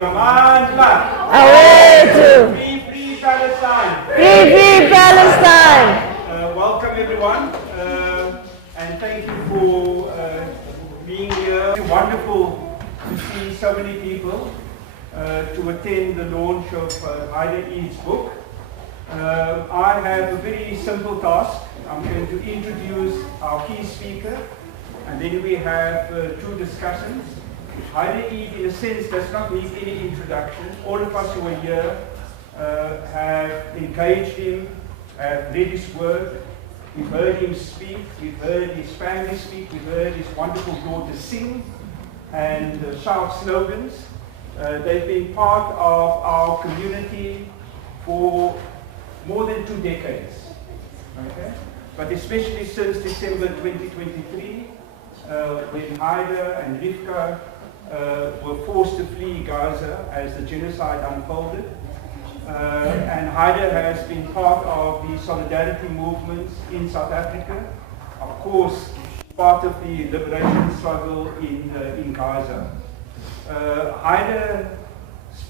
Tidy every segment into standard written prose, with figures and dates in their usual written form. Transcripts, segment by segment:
Command Away to Free Palestine. Free Palestine. Welcome everyone, and thank you for being here. It's wonderful to see so many people to attend the launch of Haidar Eid's book. I have a very simple task. I'm going to introduce our key speaker, and then we have two discussions. Haidar Eid, in a sense, does not need any introduction. All of us who are here have engaged him, have read his work, we've heard him speak, we've heard his family speak, we've heard his wonderful daughter sing and shout slogans. They've been part of our community for more than 2 decades. Okay? But especially since December 2023, when Haidar and Rivka were forced to flee Gaza as the genocide unfolded. And Haidar has been part of the solidarity movements in South Africa, of course part of the liberation struggle in Gaza. Haidar's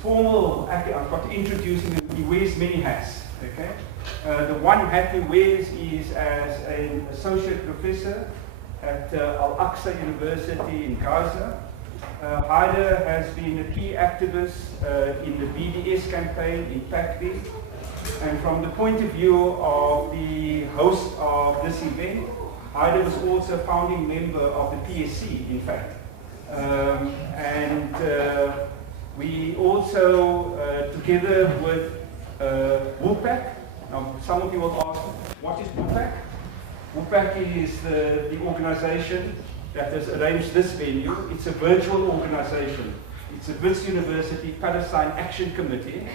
formal, I've got to introduce him, he wears many hats. Okay? The one hat he wears is as an associate professor at Al-Aqsa University in Gaza. Haidar has been a key activist in the BDS campaign in Pakri, and from the point of view of the host of this event, Haidar was also a founding member of the PSC, in fact. We also, together with WUPAC, now some of you will ask, what is WUPAC? WUPAC is the organization that has arranged this venue. It's a virtual organization. It's a Wits University Palestine Action Committee.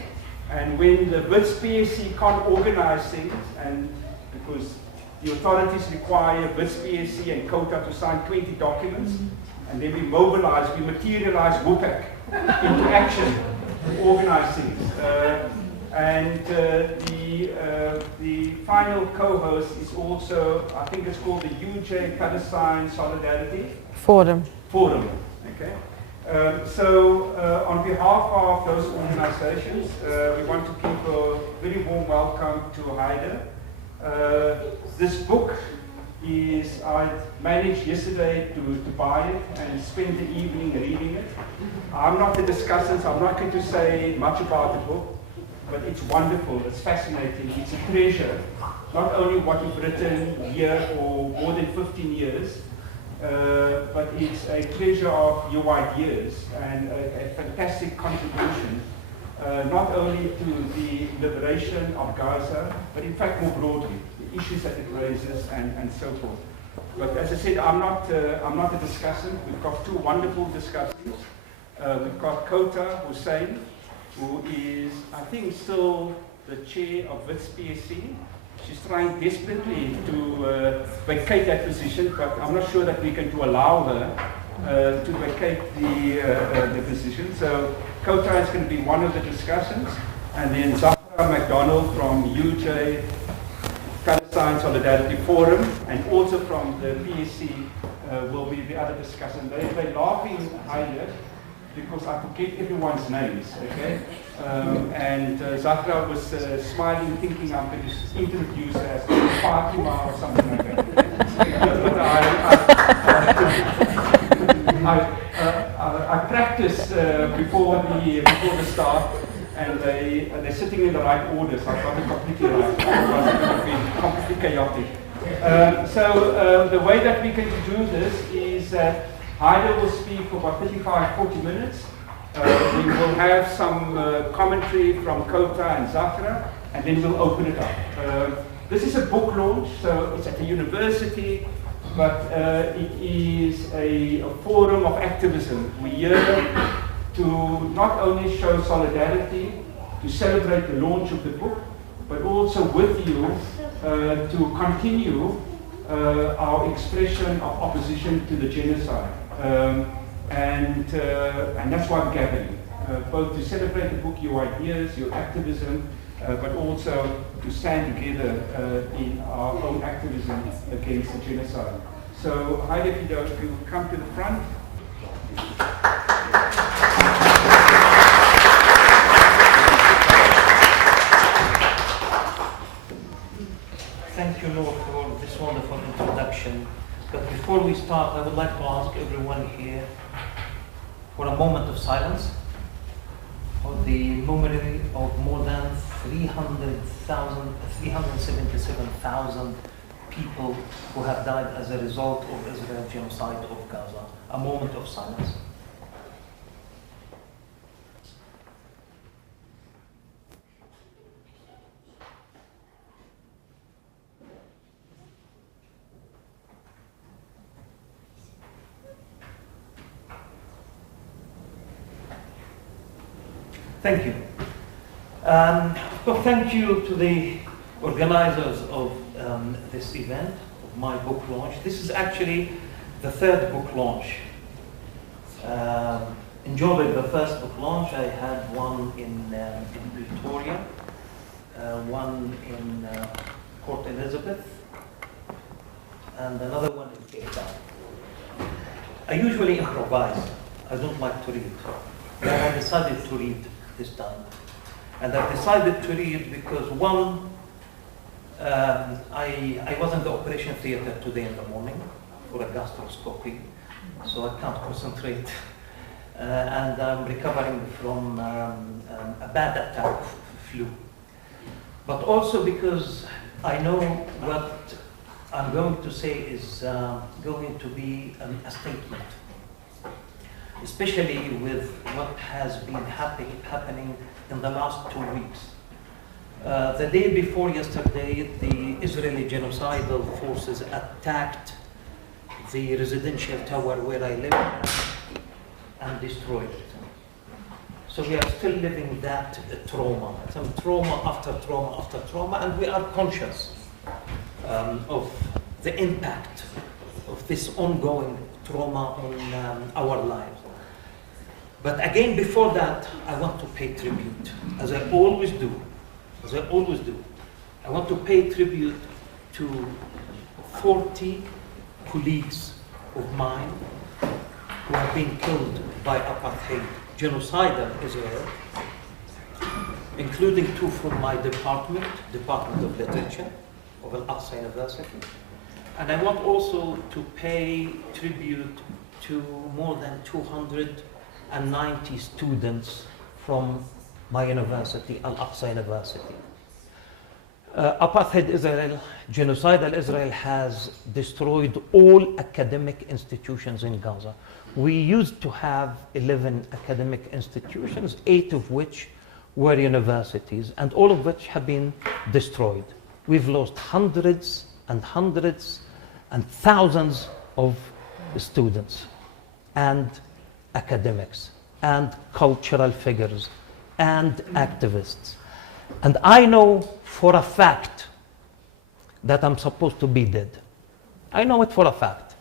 And when the Wits PSC can't organize things, and because the authorities require Wits PSC and Kouthar to sign 20 documents, and then we mobilize, we materialize WUPAC into action to organize things. The final co-host is also, I think it's called the UJ Palestine Solidarity Forum. Okay. On behalf of those organizations, we want to give a very warm welcome to Haidar. This book is, I managed yesterday to buy it and spend the evening reading it. I'm not the discussant, so I'm not going to say much about the book. But it's wonderful, it's fascinating, it's a treasure. Not only what you've written here for more than 15 years, but it's a treasure of your ideas and a fantastic contribution, not only to the liberation of Gaza, but in fact more broadly, the issues that it raises and so forth. But as I said, I'm not a discussant. We've got two wonderful discussants. We've got Kouthar, Hussain, who is, I think, still the chair of Wits PSC. She's trying desperately to vacate that position, but I'm not sure that we can allow her to vacate the position. So Kouthar is going to be one of the discussants, and then Zahraa McDonald from UJ Palestine Solidarity Forum, and also from the PSC will be the other discussant. They're laughing highly because I forget everyone's names, okay? Zahraa was smiling, thinking I'm going to introduce her as Fatima or something like that. I practiced before the start, and they're sitting in the right order, so I got it completely right. Otherwise it would have been completely chaotic. The way that we can do this is that Haidar will speak for about 35-40 minutes. We will have some commentary from Kouthar and Zahraa, and then we'll open it up. This is a book launch, so it's at a university, but it is a forum of activism. We're here to not only show solidarity, to celebrate the launch of the book, but also with you to continue our expression of opposition to the genocide. And that's why I'm gathering, both to celebrate the book, your ideas, your activism, but also to stand together in our own activism against the genocide. So, Haidar, if you come to the front. start, I would like to ask everyone here for a moment of silence for the memory of more than 377,000 people who have died as a result of Israel's genocide of Gaza. A moment of silence. Thank you. So thank you to the organizers of this event, of my book launch. This is actually the third book launch. Enjoyed the first book launch. I had one in Victoria, one in Port Elizabeth, and another one in Cape Town. I usually improvise. I don't like to read. But I decided to read this time. And I decided to read because one, I was in the operation theater today in the morning for a gastroscopy, so I can't concentrate. And I'm recovering from a bad attack of flu. But also because I know what I'm going to say is going to be a statement, especially with what has been happening in the last 2 weeks. The day before yesterday, the Israeli genocidal forces attacked the residential tower where I live and destroyed it. So we are still living that trauma, some trauma after trauma after trauma, and we are conscious of the impact of this ongoing trauma on our lives. But again, before that, I want to pay tribute, as I always do. I want to pay tribute to 40 colleagues of mine who have been killed by apartheid, genocidal Israel, including 2 from my Department of Literature of Al-Aqsa University. And I want also to pay tribute to more than 290 students from my university, Al-Aqsa University. Apartheid Israel, genocidal Israel has destroyed all academic institutions in Gaza. We used to have 11 academic institutions, 8 of which were universities, and all of which have been destroyed. We've lost hundreds and thousands of students and academics and cultural figures and activists. And I know for a fact that I'm supposed to be dead. I know it for a fact.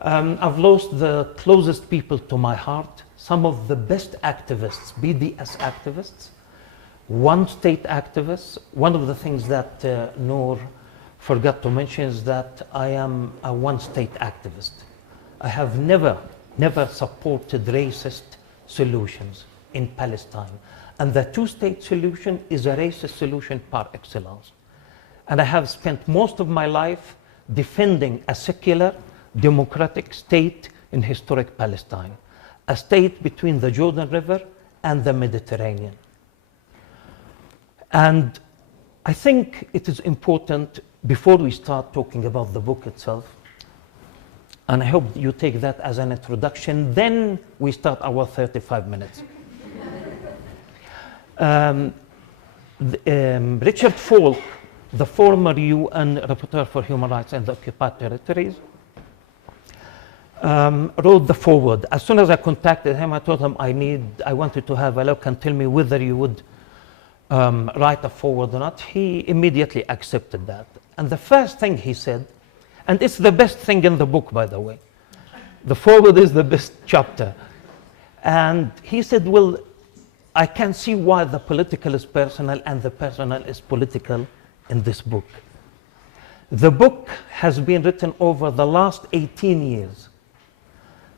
I've lost the closest people to my heart, some of the best activists, BDS activists, one state activists. One of the things that Noor forgot to mention is that I am a one state activist. I have never supported racist solutions in Palestine. And the two-state solution is a racist solution par excellence. And I have spent most of my life defending a secular, democratic state in historic Palestine, a state between the Jordan River and the Mediterranean. And I think it is important, before we start talking about the book itself, and I hope you take that as an introduction, then we start our 35 minutes. Richard Falk, the former UN Rapporteur for Human Rights in the occupied territories, wrote the foreword. As soon as I contacted him, I told him I wanted to have a look and tell me whether you would write a foreword or not. He immediately accepted that. And the first thing he said, and it's the best thing in the book, by the way, the foreword is the best chapter. And he said, well, I can see why the political is personal and the personal is political in this book. The book has been written over the last 18 years,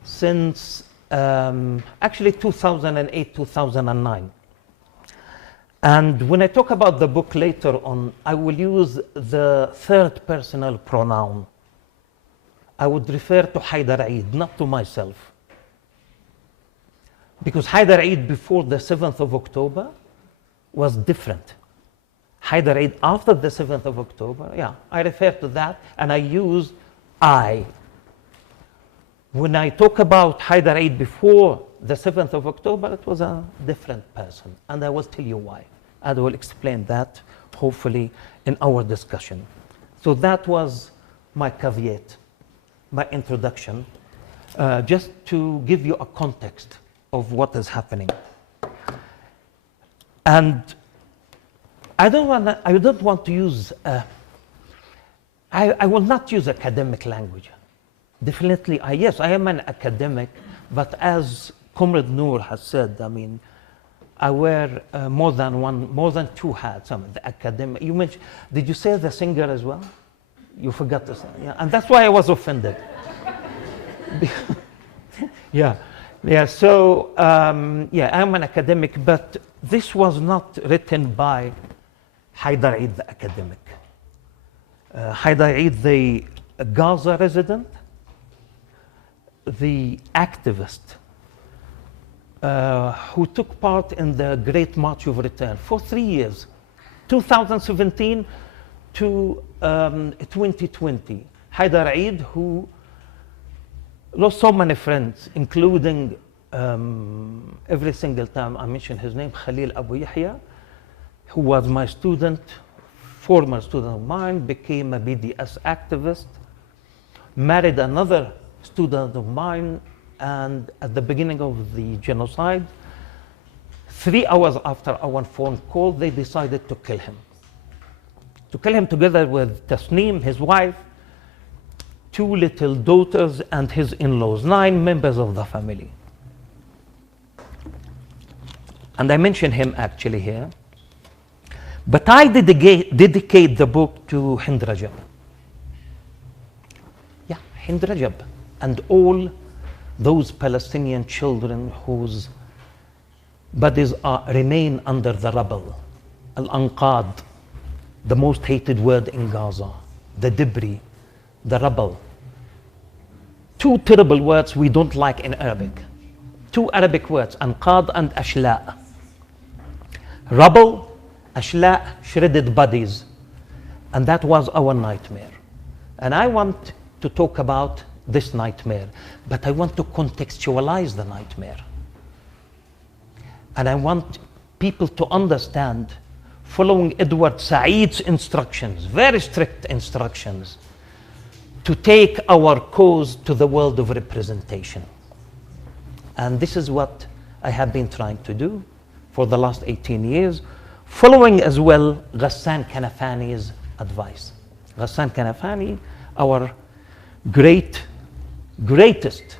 since actually 2008, 2009. And when I talk about the book later on, I will use the third personal pronoun. I would refer to Haidar Eid, not to myself. Because Haidar Eid before the 7th of October was different. Haidar Eid after the 7th of October, yeah, I refer to that and I use I. When I talk about Haidar Eid before the 7th of October, it was a different person. And I will tell you why. I will explain that, hopefully, in our discussion. So that was my caveat, my introduction, just to give you a context of what is happening. And I don't want to use, I will not use academic language. Definitely, yes, I am an academic, but as Comrade Noor has said, I mean, I wear more than two hats. I mean, the academic, you mentioned, did you say the singer as well? You forgot to say, yeah, and that's why I was offended. Yeah, so, yeah, I'm an academic, but this was not written by Haidar Eid, the academic. Haidar Eid, the Gaza resident, the activist who took part in the Great March of Return for 3 years, 2017 to 2020. Haidar Eid, who lost so many friends, including every single time I mention his name, Khalil Abu Yahya, who was my student, former student of mine, became a BDS activist, married another student of mine, and at the beginning of the genocide, 3 hours after our phone call, they decided to kill him. To kill him together with Tasneem, his wife, 2 little daughters, and his in-laws, 9 members of the family. And I mention him actually here. But I dedicate the book to Hind Rajab. Yeah, Hind Rajab. And all those Palestinian children whose bodies remain under the rubble. Al-Anqad, the most hated word in Gaza. The debris, the rubble. 2 terrible words we don't like in Arabic. 2 Arabic words, Anqad and Ashla'. Rubble, Ashla', shredded bodies. And that was our nightmare. And I want to talk about this nightmare, but I want to contextualize the nightmare. And I want people to understand, following Edward Said's instructions, very strict instructions, to take our cause to the world of representation. And this is what I have been trying to do for the last 18 years, following as well Ghassan Kanafani's advice. Ghassan Kanafani, our greatest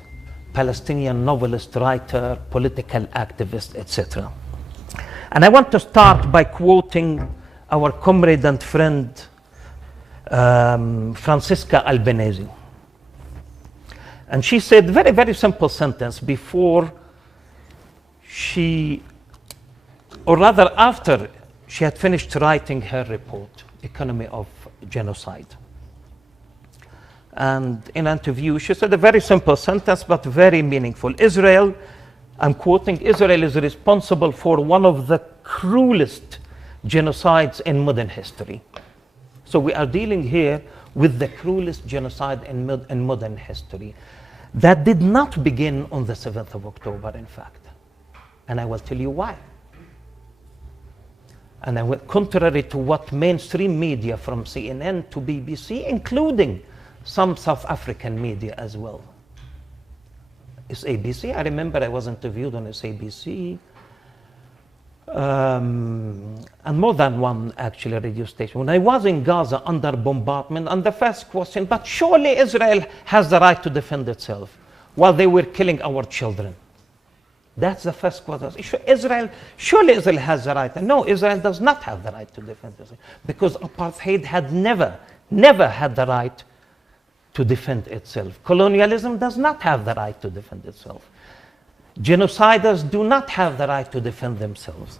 Palestinian novelist, writer, political activist, etc. And I want to start by quoting our comrade and friend, Francisca Albanese. And she said very, very simple sentence before she, or rather after she had finished writing her report, Economy of Genocide. And in an interview, she said a very simple sentence, but very meaningful. Israel, I'm quoting, Israel is responsible for one of the cruelest genocides in modern history. So we are dealing here with the cruelest genocide in modern history. That did not begin on the 7th of October, in fact. And I will tell you why. And contrary to what mainstream media from CNN to BBC, including some South African media as well. SABC, I remember I was interviewed on SABC, and more than one actually radio station. When I was in Gaza under bombardment, and the first question, but surely Israel has the right to defend itself while they were killing our children. That's the first question. Surely Israel has the right. No, Israel does not have the right to defend itself, because apartheid had never had the right to defend itself. Colonialism does not have the right to defend itself. Genociders do not have the right to defend themselves.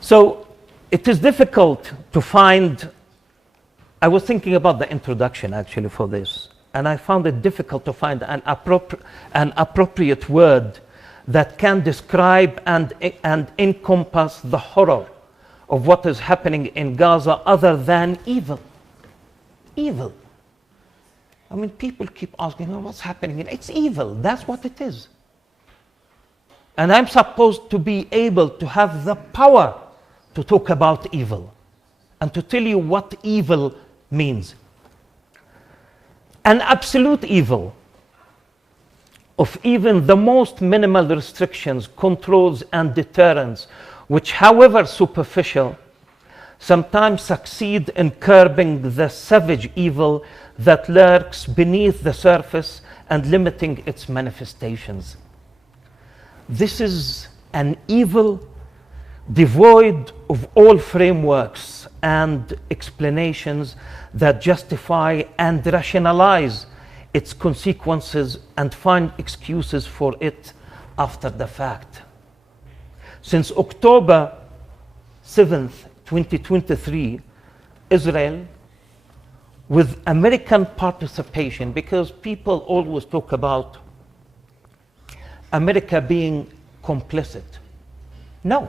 So it is difficult to find I was thinking about the introduction actually for this, and I found it difficult to find an appropriate word that can describe and encompass the horror of what is happening in Gaza other than evil. Evil. I mean, people keep asking, oh, what's happening? It's evil. That's what it is. And I'm supposed to be able to have the power to talk about evil and to tell you what evil means. An absolute evil of even the most minimal restrictions, controls, and deterrents, which, however superficial, sometimes succeed in curbing the savage evil that lurks beneath the surface and limiting its manifestations. This is an evil devoid of all frameworks and explanations that justify and rationalize its consequences and find excuses for it after the fact. Since October 7th, 2023, Israel, with American participation, because people always talk about America being complicit. No.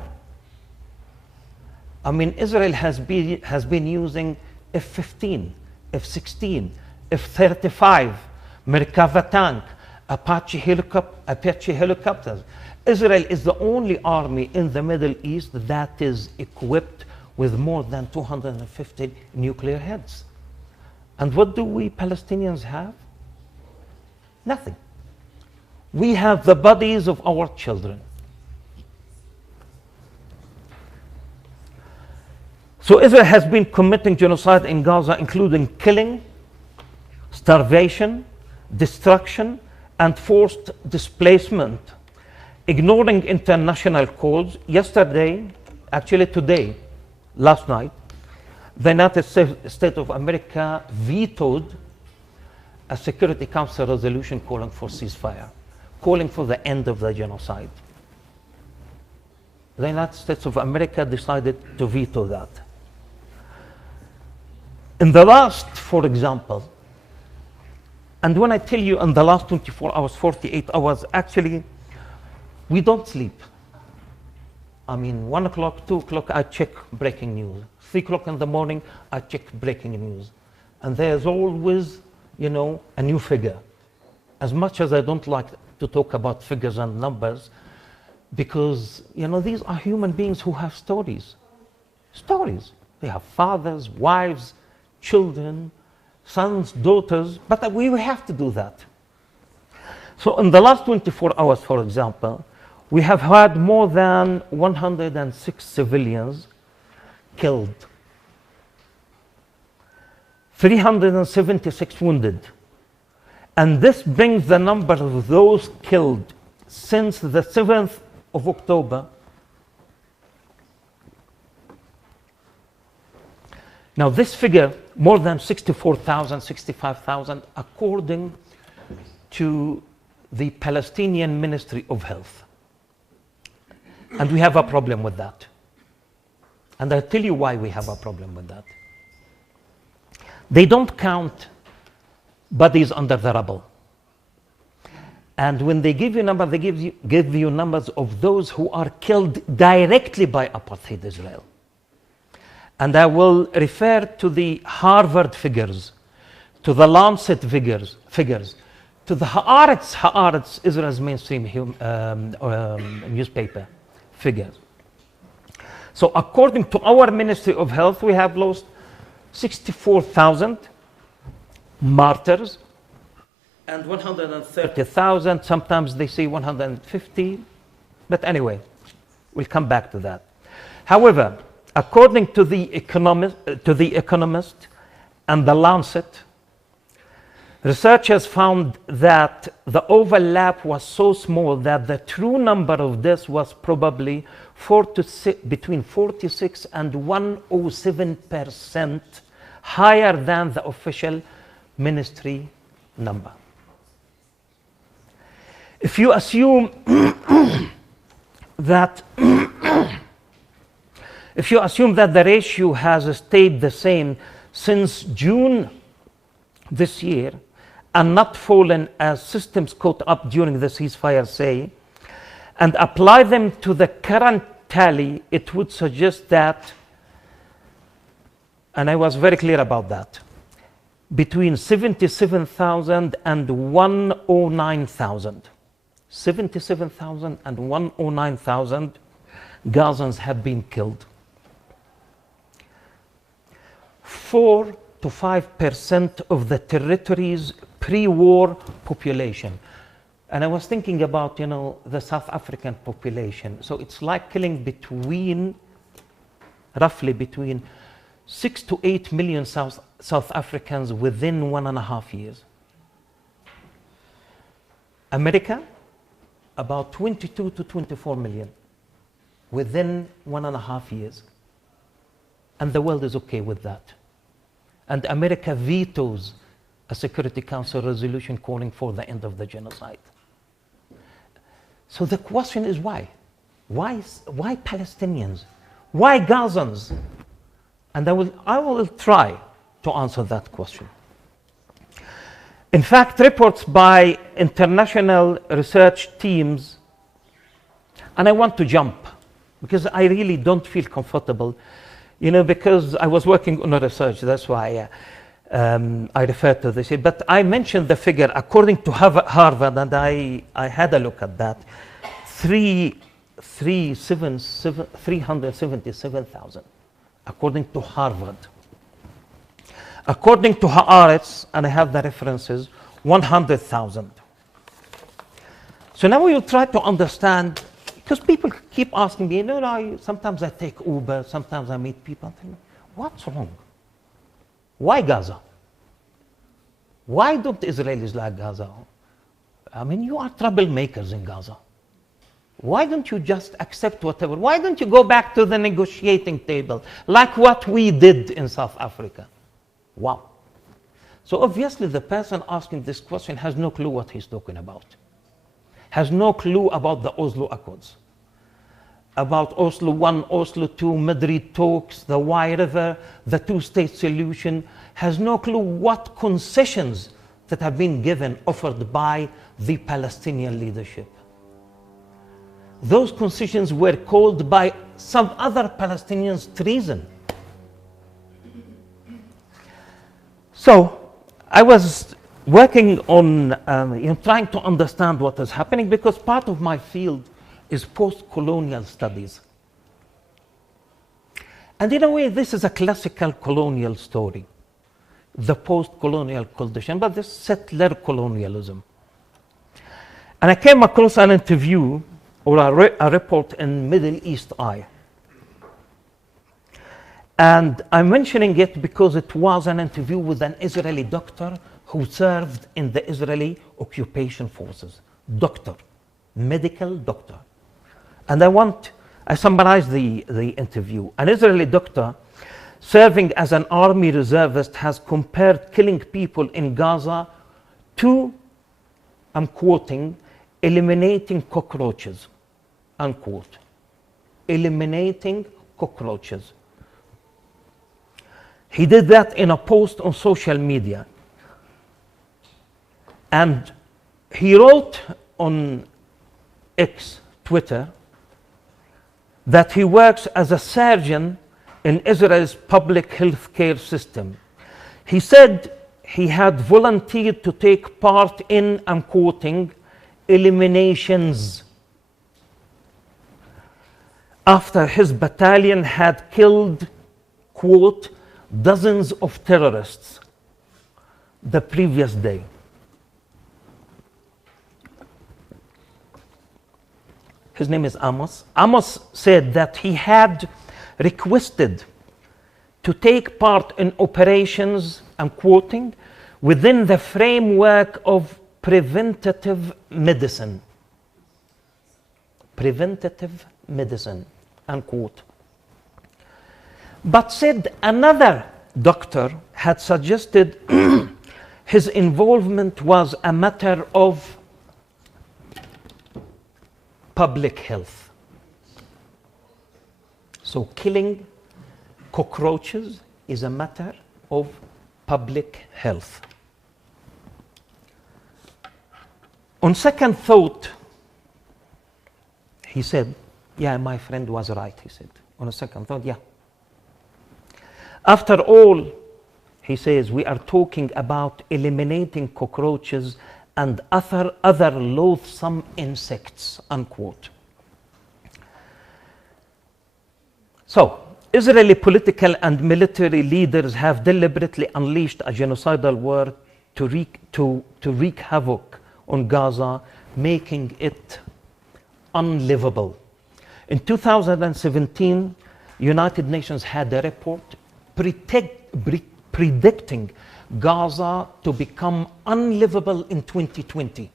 I mean, Israel has been using F-15, F-16, F-35, Merkava tank, Apache helicopters. Israel is the only army in the Middle East that is equipped with more than 250 nuclear heads. And what do we Palestinians have? Nothing. We have the bodies of our children. So Israel has been committing genocide in Gaza, including killing, starvation, destruction, and forced displacement, ignoring international codes. Yesterday, actually today, last night, the United States of America vetoed a Security Council resolution calling for ceasefire, calling for the end of the genocide. The United States of America decided to veto that. In the last, for example, and when I tell you in the last 24 hours, 48 hours, actually, we don't sleep. I mean, 1 o'clock, 2 o'clock, I check breaking news. 3 o'clock in the morning, I check breaking news. And there's always, you know, a new figure. As much as I don't like to talk about figures and numbers, because, you know, these are human beings who have stories. Stories. They have fathers, wives, children, sons, daughters, but we have to do that. So in the last 24 hours, for example, we have had more than 106 civilians killed, 376 wounded. And this brings the number of those killed since the 7th of October. Now this figure, more than 64,000, 65,000, according to the Palestinian Ministry of Health. And we have a problem with that. And I'll tell you why we have a problem with that. They don't count bodies under the rubble. And when they give you numbers, they give you numbers of those who are killed directly by apartheid Israel. And I will refer to the Harvard figures, to the Lancet figures, to the Haaretz, Israel's mainstream newspaper figures. So according to our Ministry of Health, we have lost 64,000 martyrs and 130,000, sometimes they say 150, but anyway, we'll come back to that. However, according to the Economist and the Lancet, researchers found that the overlap was so small that the true number of deaths was probably between 46 and 107% higher than the official ministry number. If you assume that the ratio has stayed the same since June this year and not fallen as systems caught up during the ceasefire say, and apply them to the current tally, it would suggest that, and I was very clear about that, between 77,000 and 109,000. 77,000 and 109,000 Gazans have been killed. 4 to 5% of the territory's pre-war population. And I was thinking about, the South African population. So it's like killing roughly between 6 to 8 million South Africans within 1.5 years. America, about 22 to 24 million within 1.5 years. And the world is okay with that. And America vetoes a Security Council resolution calling for the end of the genocide. So the question is why? Why Palestinians? Why Gazans? And I will try to answer that question. In fact, reports by international research teams, and I want to jump because I really don't feel comfortable, because I was working on a research, that's why I refer to this. But I mentioned the figure according to Harvard, and I had a look at that, 377,000, according to Harvard. According to Haaretz, and I have the references, 100,000. So now we will try to understand, because people keep asking me, sometimes I take Uber, sometimes I meet people, and think, what's wrong? Why Gaza? Why don't Israelis like Gaza? I mean, you are troublemakers in Gaza. Why don't you just accept whatever? Why don't you go back to the negotiating table, like what we did in South Africa? Wow. So obviously the person asking this question has no clue what he's talking about. Has no clue about the Oslo Accords, about Oslo I, Oslo II, Madrid talks, the Wye River, the two-state solution, has no clue what concessions that have been given, offered by the Palestinian leadership. Those concessions were called by some other Palestinians treason. So I was working on trying to understand what is happening, because part of my field is post-colonial studies. And in a way, this is a classical colonial story, the post-colonial condition, but this settler colonialism. And I came across an interview or a report in Middle East Eye. And I'm mentioning it because it was an interview with an Israeli doctor who served in the Israeli occupation forces. Doctor, medical doctor. And I summarize the interview. An Israeli doctor serving as an army reservist has compared killing people in Gaza to, I'm quoting, eliminating cockroaches, unquote. Eliminating cockroaches. He did that in a post on social media. And he wrote on X, Twitter, that he works as a surgeon in Israel's public health care system. He said he had volunteered to take part in, I'm quoting, eliminations after his battalion had killed, quote, dozens of terrorists the previous day. His name is Amos. Amos said that he had requested to take part in operations, I'm quoting, within the framework of preventative medicine. Preventative medicine, unquote. But said another doctor had suggested his involvement was a matter of public health. So killing cockroaches is a matter of public health. On second thought, he said, yeah, my friend was right, he said. On a second thought, yeah. After all, he says, we are talking about eliminating cockroaches and other loathsome insects, unquote. So, Israeli political and military leaders have deliberately unleashed a genocidal war to wreak havoc on Gaza, making it unlivable. In 2017, United Nations had a report predicting Gaza to become unlivable in 2020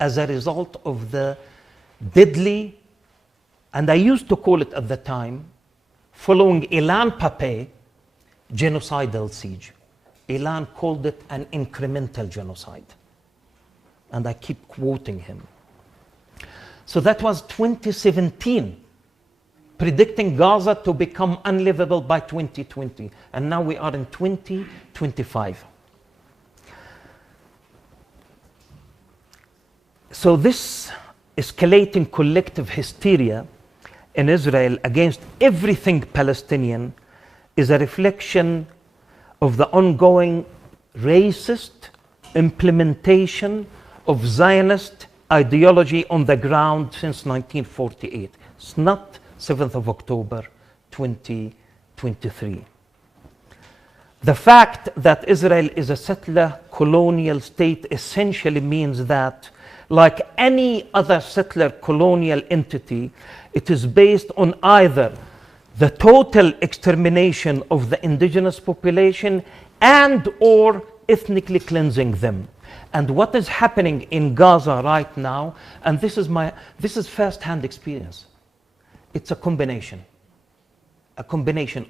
as a result of the deadly, and I used to call it at the time, following Ilan Pappé, genocidal siege. Ilan called it an incremental genocide. And I keep quoting him. So that was 2017, predicting Gaza to become unlivable by 2020. And now we are in 2025. So this escalating collective hysteria in Israel against everything Palestinian is a reflection of the ongoing racist implementation of Zionist ideology on the ground since 1948. It's not 7th of October 2023. The fact that Israel is a settler colonial state essentially means that, like any other settler colonial entity, it is based on either the total extermination of the indigenous population and or ethnically cleansing them. And what is happening in Gaza right now, and this is first-hand experience. It's a combination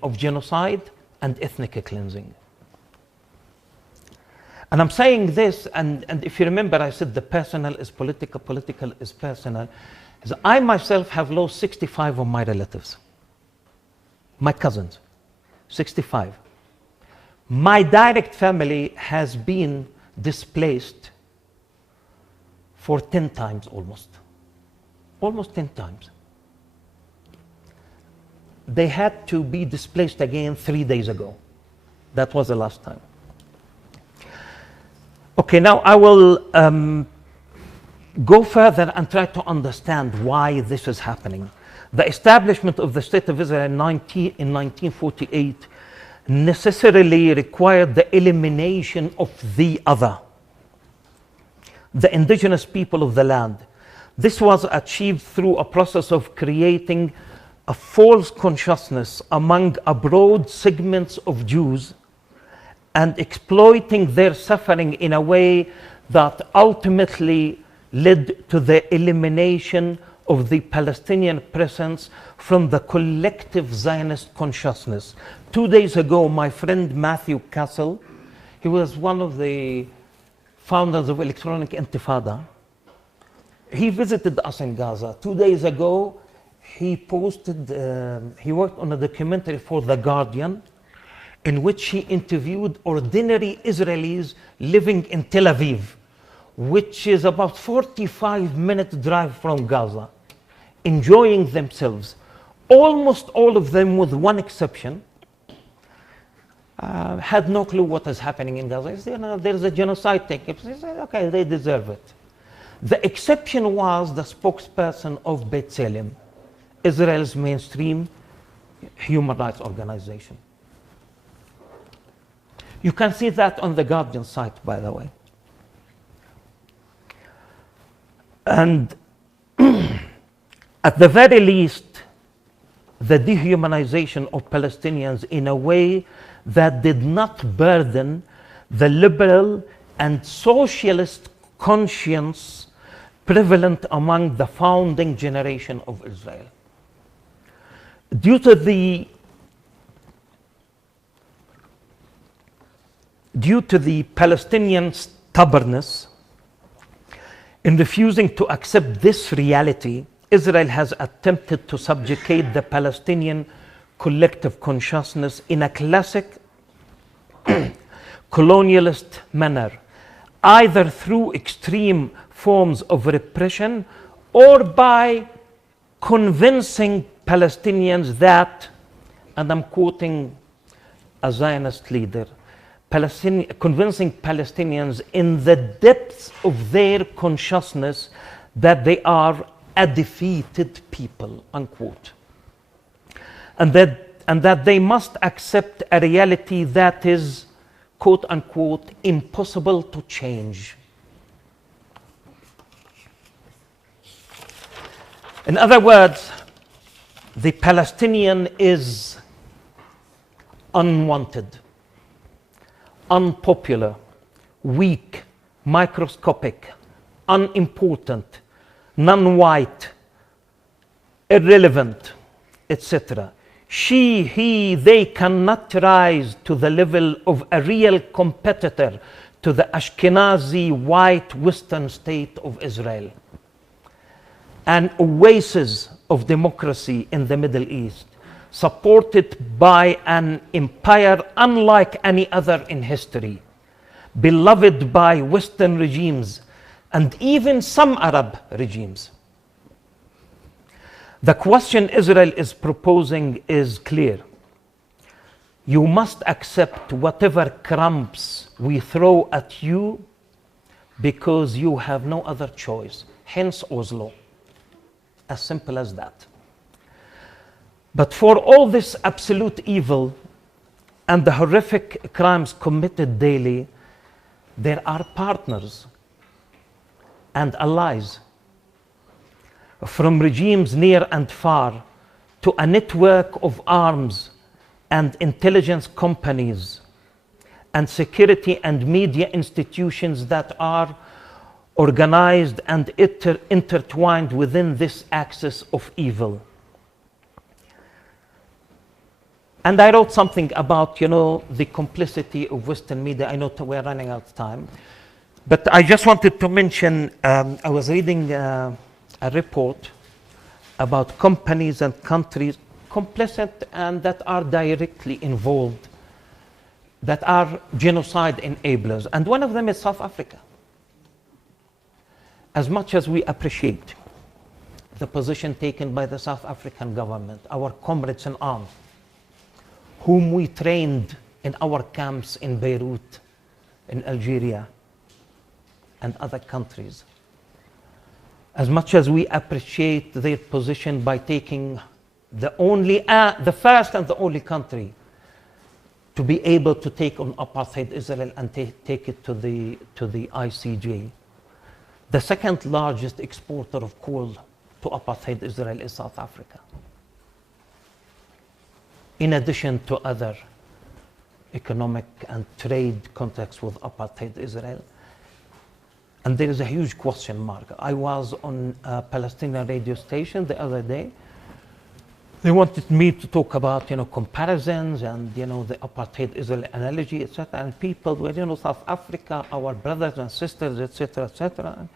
of genocide and ethnic cleansing. And I'm saying this, and if you remember, I said the personal is political, political is personal. I myself have lost 65 of my relatives, my cousins, 65. My direct family has been displaced for 10 times almost 10 times. They had to be displaced again 3 days ago. That was the last time. Okay, now I will go further and try to understand why this is happening. The establishment of the State of Israel in 1948 necessarily required the elimination of the other, the indigenous people of the land. This was achieved through a process of creating a false consciousness among a broad segments of Jews and exploiting their suffering in a way that ultimately led to the elimination of the Palestinian presence from the collective Zionist consciousness. 2 days ago, my friend Matthew Castle, he was one of the founders of Electronic Intifada. He visited us in Gaza. 2 days ago, he posted, he worked on a documentary for The Guardian in which he interviewed ordinary Israelis living in Tel Aviv, which is about 45-minute drive from Gaza, enjoying themselves. Almost all of them, with one exception, had no clue what is happening in Gaza. They said, there's a genocide taking place. They said, okay, they deserve it. The exception was the spokesperson of B'Tselem, Israel's mainstream human rights organization. You can see that on the Guardian site, by the way. And at the very least, the dehumanization of Palestinians in a way that did not burden the liberal and socialist conscience prevalent among the founding generation of Israel. Due to the Palestinian stubbornness in refusing to accept this reality, Israel has attempted to subjugate the Palestinian collective consciousness in a classic colonialist manner, either through extreme forms of repression or by convincing Palestinians that, and I'm quoting a Zionist leader, convincing Palestinians in the depths of their consciousness that they are a defeated people, unquote. And that they must accept a reality that is, quote unquote, impossible to change. In other words, the Palestinian is unwanted, unpopular, weak, microscopic, unimportant, non-white, irrelevant, etc. She, he, they cannot rise to the level of a real competitor to the Ashkenazi white Western state of Israel, an oasis of democracy in the Middle East, supported by an empire unlike any other in history, beloved by Western regimes and even some Arab regimes. The question Israel is proposing is clear. You must accept whatever crumbs we throw at you because you have no other choice. Hence Oslo. As simple as that. But for all this absolute evil and the horrific crimes committed daily, there are partners and allies, from regimes near and far to a network of arms and intelligence companies and security and media institutions that are organized and intertwined within this axis of evil. And I wrote something about, the complicity of Western media. I know we're running out of time. But I just wanted to mention, I was reading a report about companies and countries complicit and that are directly involved, that are genocide enablers. And one of them is South Africa. As much as we appreciate the position taken by the South African government, our comrades in arms, whom we trained in our camps in Beirut, in Algeria, and other countries. As much as we appreciate their position by taking the first and the only country to be able to take on apartheid Israel and take it to the ICJ. The second largest exporter of coal to apartheid Israel is South Africa, in addition to other economic and trade contacts with apartheid Israel. And there is a huge question mark. I was on a Palestinian radio station the other day. They wanted me to talk about, comparisons and, the apartheid Israel analogy, etc. And people were, South Africa, our brothers and sisters, etc., etc.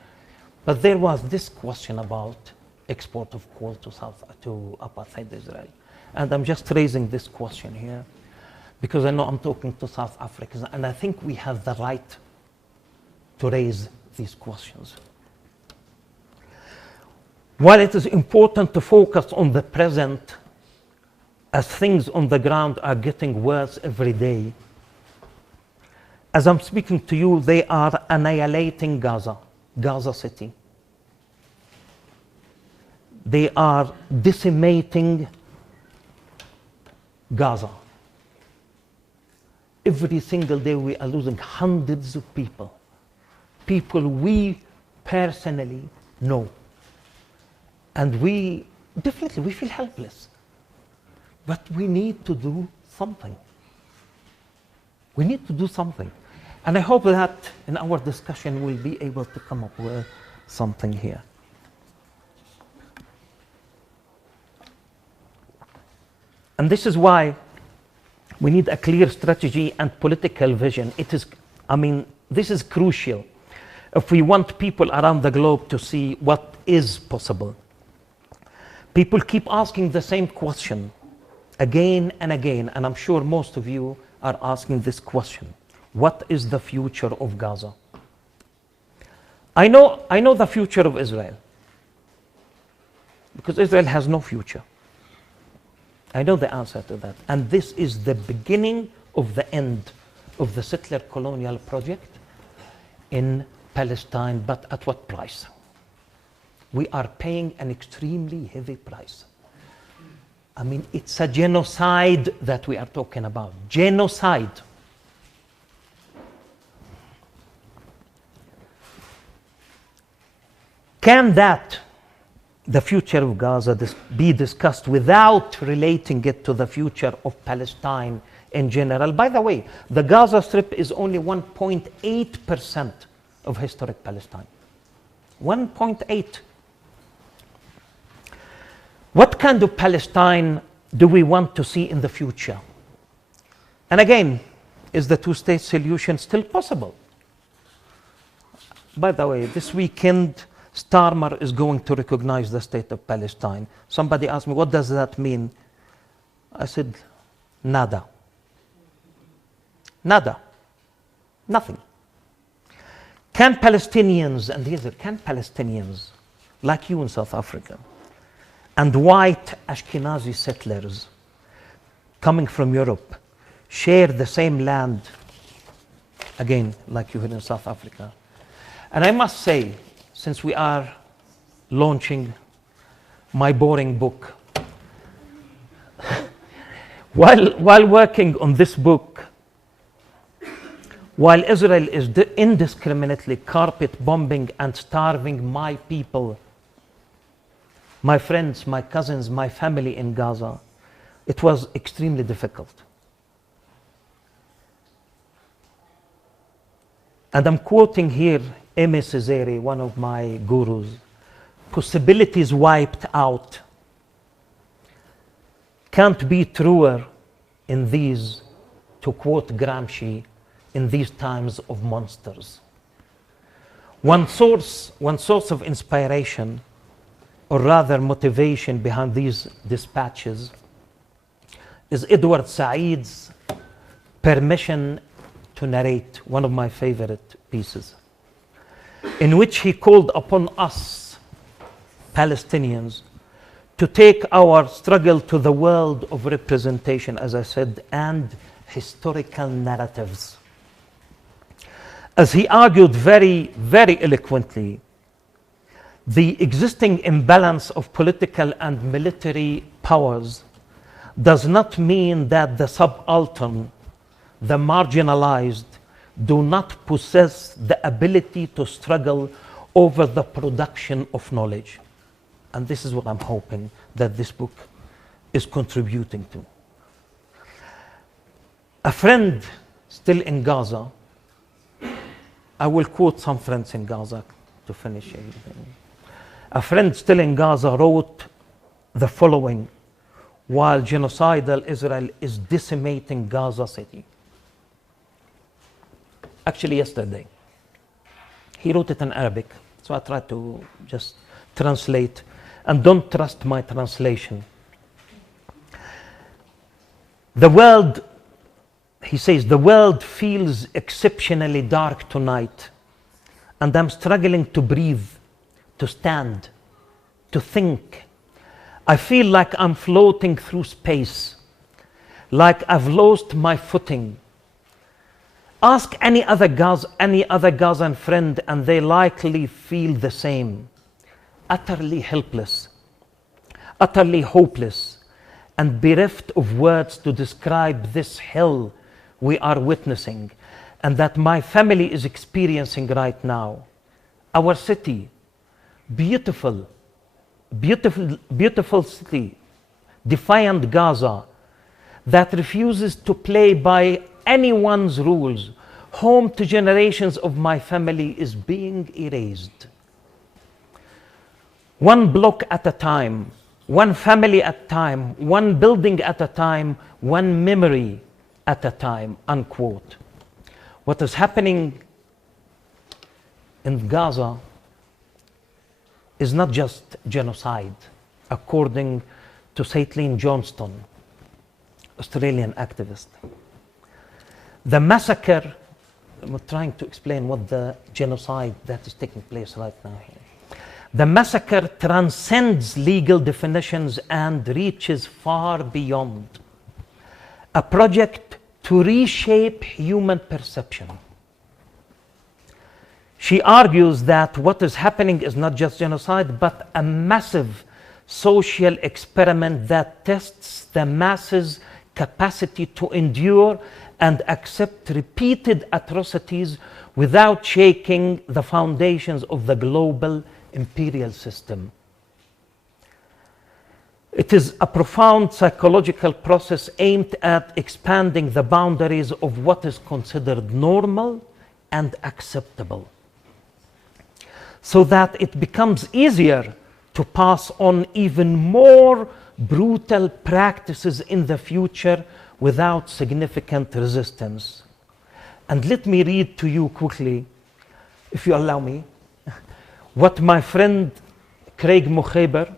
But there was this question about export of coal to apartheid Israel. And I'm just raising this question here because I know I'm talking to South Africans, and I think we have the right to raise these questions. While it is important to focus on the present, as things on the ground are getting worse every day, as I'm speaking to you, they are annihilating Gaza City. They are decimating Gaza. Every single day we are losing hundreds of people we personally know. And we feel helpless. But we need to do something. We need to do something. And I hope that in our discussion we'll be able to come up with something here. And this is why we need a clear strategy and political vision. This is crucial if we want people around the globe to see what is possible. People keep asking the same question again and again, and I'm sure most of you are asking this question. What is the future of Gaza? I know the future of Israel, because Israel has no future. I know the answer to that. And this is the beginning of the end of the settler colonial project in Palestine, but at what price? We are paying an extremely heavy price. I mean, it's a genocide that we are talking about. Genocide. Can the future of Gaza, be discussed without relating it to the future of Palestine in general? By the way, the Gaza Strip is only 1.8% of historic Palestine. 1.8. What kind of Palestine do we want to see in the future? And again, is the two-state solution still possible? By the way, this weekend, Starmer is going to recognize the state of Palestine. Somebody asked me, what does that mean? I said, nada. Nada. Nothing. Can Palestinians, and these are, can Palestinians, like you in South Africa, and white Ashkenazi settlers coming from Europe, share the same land, again, like you here in South Africa? And I must say, since we are launching my boring book, while working on this book, while Israel is indiscriminately carpet bombing and starving my people, my friends, my cousins, my family in Gaza, it was extremely difficult. And I'm quoting here Aimé Césaire, one of my gurus, possibilities wiped out. Can't be truer in these, to quote Gramsci, in these times of monsters. One source of inspiration, or rather motivation behind these dispatches, is Edward Said's Permission to Narrate, one of my favorite pieces, in which he called upon us, Palestinians, to take our struggle to the world of representation, as I said, and historical narratives. As he argued very, very eloquently, the existing imbalance of political and military powers does not mean that the subaltern, the marginalized, do not possess the ability to struggle over the production of knowledge. And this is what I'm hoping that this book is contributing to. A friend still in Gaza, I will quote some friends in Gaza to finish everything. A friend still in Gaza wrote the following while genocidal Israel is decimating Gaza City. Actually, yesterday. He wrote it in Arabic, so I tried to just translate, and don't trust my translation. The world, he says, the world feels exceptionally dark tonight, and I'm struggling to breathe, to stand, to think. I feel like I'm floating through space, like I've lost my footing. Ask any other Gazan friend, and they likely feel the same. Utterly helpless, utterly hopeless, and bereft of words to describe this hell we are witnessing, and that my family is experiencing right now. Our city, beautiful city, defiant Gaza, that refuses to play by anyone's rules, home to generations of my family, is being erased. One block at a time, one family at a time, one building at a time, one memory at a time, unquote. What is happening in Gaza is not just genocide, according to Caitlin Johnston, Australian activist. The massacre, I'm trying to explain what the genocide that is taking place right now here. The massacre transcends legal definitions and reaches far beyond. A project to reshape human perception. She argues that what is happening is not just genocide, but a massive social experiment that tests the masses' capacity to endure and accept repeated atrocities without shaking the foundations of the global imperial system. It is a profound psychological process aimed at expanding the boundaries of what is considered normal and acceptable, so that it becomes easier to pass on even more brutal practices in the future without significant resistance. And let me read to you quickly, if you allow me, what my friend Craig Mokheber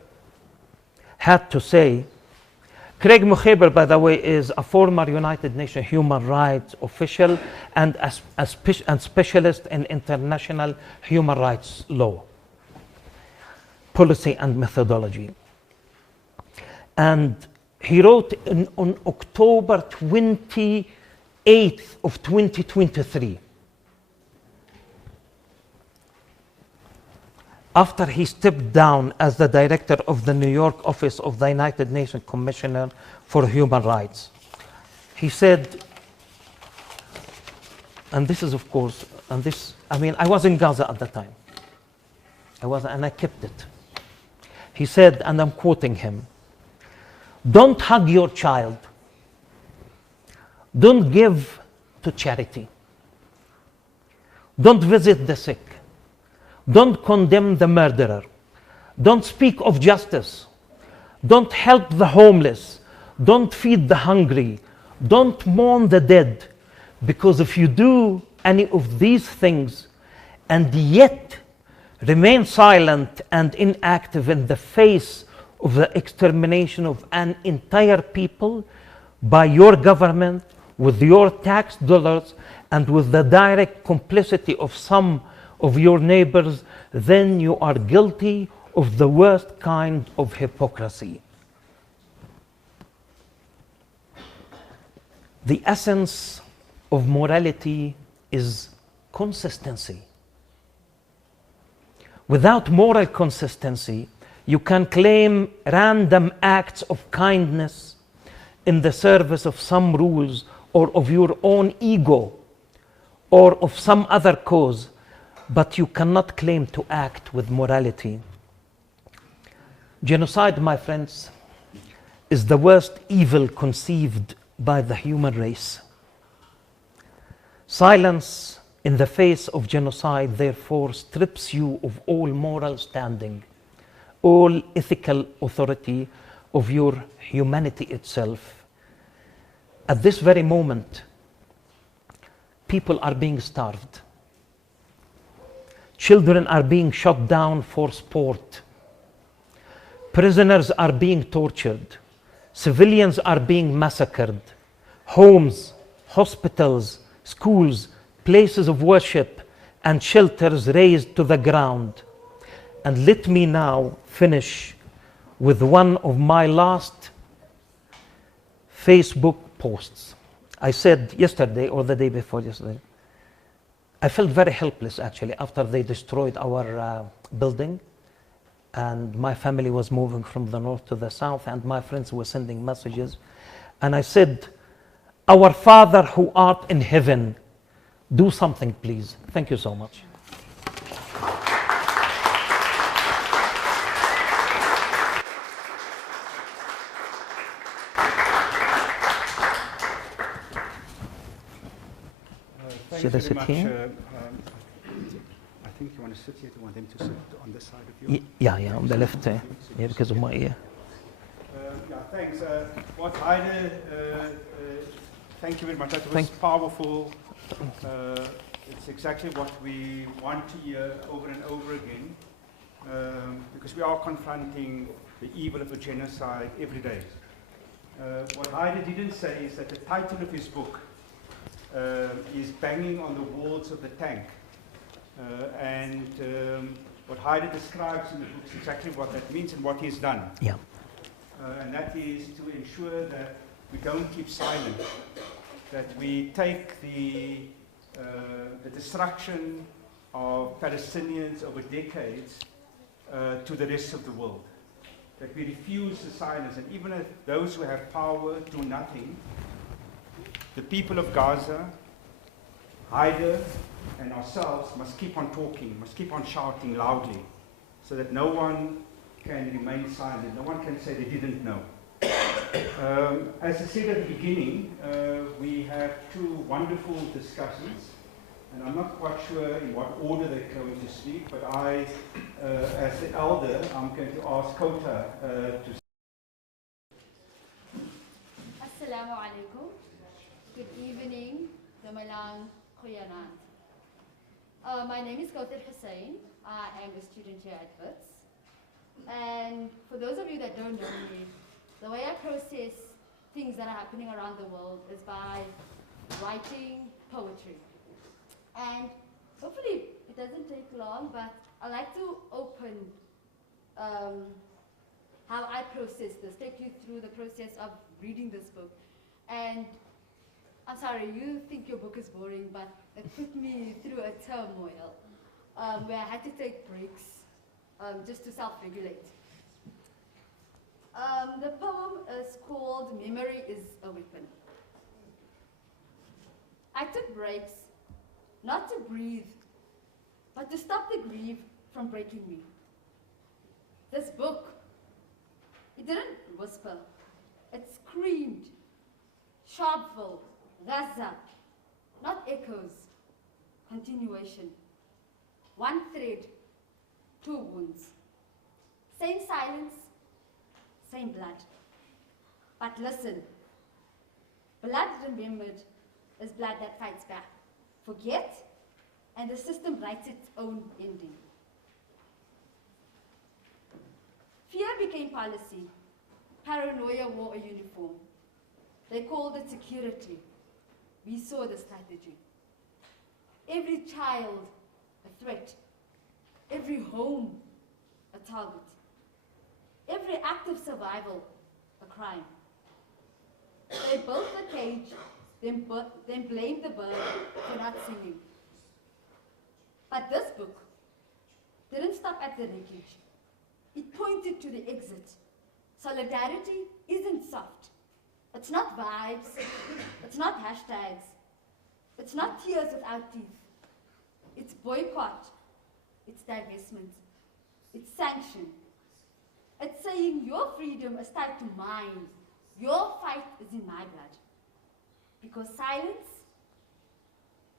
had to say. Craig Mokheber, by the way, is a former United Nations human rights official and a specialist in international human rights law, policy and methodology. And he wrote on October 28th of 2023, after he stepped down as the director of the New York office of the United Nations Commissioner for Human Rights. He said, and this is of course, and this, I mean, I was in Gaza at the time. And I kept it. He said, and I'm quoting him, "Don't hug your child. Don't give to charity. Don't visit the sick. Don't condemn the murderer. Don't speak of justice. Don't help the homeless. Don't feed the hungry. Don't mourn the dead. Because if you do any of these things and yet remain silent and inactive in the face of the extermination of an entire people by your government, with your tax dollars, and with the direct complicity of some of your neighbors, then you are guilty of the worst kind of hypocrisy." The essence of morality is consistency. Without moral consistency, you can claim random acts of kindness in the service of some rules or of your own ego or of some other cause, but you cannot claim to act with morality. Genocide, my friends, is the worst evil conceived by the human race. Silence in the face of genocide, therefore, strips you of all moral standing, all ethical authority, of your humanity itself. At this very moment, people are being starved. Children are being shot down for sport. Prisoners are being tortured. Civilians are being massacred. Homes, hospitals, schools, places of worship, and shelters razed to the ground. And let me now finish with one of my last Facebook posts. I said yesterday, or the day before yesterday, I felt very helpless actually after they destroyed our building, and my family was moving from the north to the south, and my friends were sending messages, and I said, "Our Father who art in heaven, do something please." Thank you so much. Should I sit here? I think you want to sit here. Do you want them to sit on this side of you? Yeah, on the left, yeah, because of my ear. Yeah, thanks. What Haidar, thank you very much. That was powerful. It's exactly what we want to hear over and over again, because we are confronting the evil of a genocide every day. What Haidar didn't say is that the title of his book is banging on the walls of the tank. What Haidar describes in the book is exactly what that means and what he's done. Yeah. And that is to ensure that we don't keep silent, that we take the destruction of Palestinians over decades to the rest of the world, that we refuse the silence, and even if those who have power do nothing, the people of Gaza, Haidar, and ourselves must keep on talking, must keep on shouting loudly, so that no one can remain silent, no one can say they didn't know. As I said at the beginning, we have two wonderful discussions, and I'm not quite sure in what order they're going to speak, but I, as the elder, I'm going to ask Kouthar to speak. Assalamu alaikum. Good evening. Damalang Khoyanat. My name is Kouthar Hussain. I am a student here at Wits. And for those of you that don't know me, the way I process things that are happening around the world is by writing poetry. And hopefully it doesn't take long, but I like to open how I process this, take you through the process of reading this book. And I'm sorry, you think your book is boring, but it put me through a turmoil where I had to take breaks just to self-regulate. The poem is called Memory is a Weapon. I took breaks, not to breathe, but to stop the grief from breaking me. This book, it didn't whisper, it screamed. Sharpeville, Gaza, not echoes, continuation. One thread, two wounds. Same silence, same blood. But listen, blood remembered is blood that fights back. Forget, and the system writes its own ending. Fear became policy. Paranoia wore a uniform. They called it security. We saw the strategy. Every child a threat. Every home a target. Every act of survival a crime. They built the cage, then blamed the bird for not singing. But this book didn't stop at the wreckage. It pointed to the exit. Solidarity isn't soft. It's not vibes. It's not hashtags. It's not tears without teeth. It's boycott. It's divestment. It's sanction. It's saying your freedom is tied to mine. Your fight is in my blood. Because silence,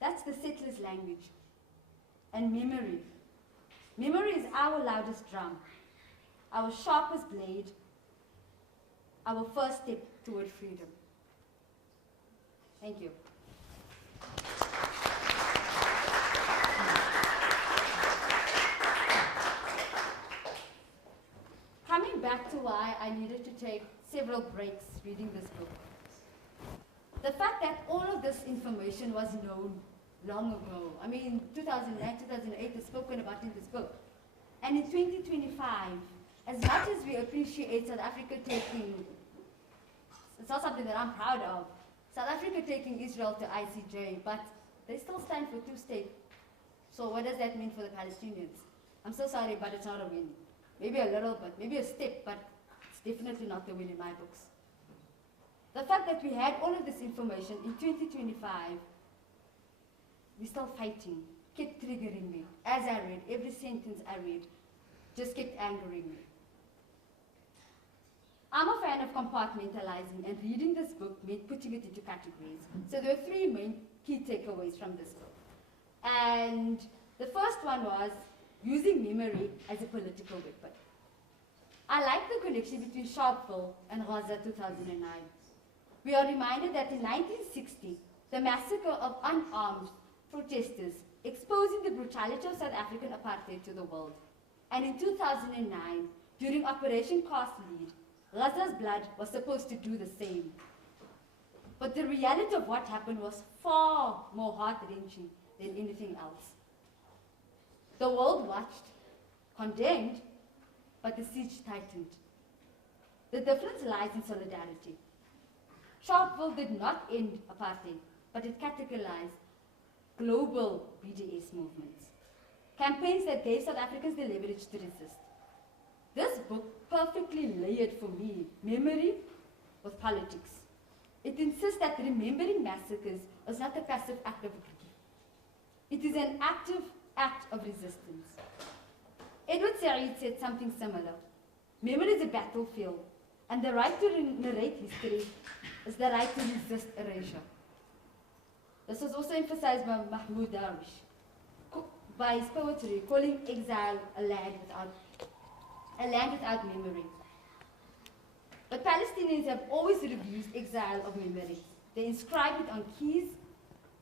that's the settler's language. And memory. Memory is our loudest drum, our sharpest blade, our first step toward freedom. Thank you. Coming back to why I needed to take several breaks reading this book. The fact that all of this information was known long ago. I mean, 2009, 2008 is spoken about in this book. And in 2025, as much as we appreciate South Africa taking, it's not something that I'm proud of, South Africa taking Israel to ICJ, but they still stand for two-state. So what does that mean for the Palestinians? I'm so sorry, but it's not a win. Maybe a little bit, maybe a step, but it's definitely not the win in my books. The fact that we had all of this information in 2025, we're still fighting, kept triggering me. As I read, every sentence I read just kept angering me. I'm a fan of compartmentalizing, and reading this book meant putting it into categories. So there are three main key takeaways from this book. And the first one was using memory as a political weapon. I like the connection between Sharpeville and Gaza 2009. We are reminded that in 1960, the massacre of unarmed protesters exposing the brutality of South African apartheid to the world. And in 2009, during Operation Cast Lead, Gaza's blood was supposed to do the same. But the reality of what happened was far more heart-wrenching than anything else. The world watched, condemned, but the siege tightened. The difference lies in solidarity. Sharpeville did not end apartheid, but it categorized global BDS movements, campaigns that gave South Africans the leverage to resist. This book perfectly layered for me memory with politics. It insists that remembering massacres is not a passive act of grief. It is an active act of resistance. Edward Said said something similar. Memory is a battlefield, and the right to narrate history is the right to resist erasure. This was also emphasized by Mahmoud Darwish, by his poetry, calling exile a land without memory. But Palestinians have always refused exile of memory. They inscribe it on keys,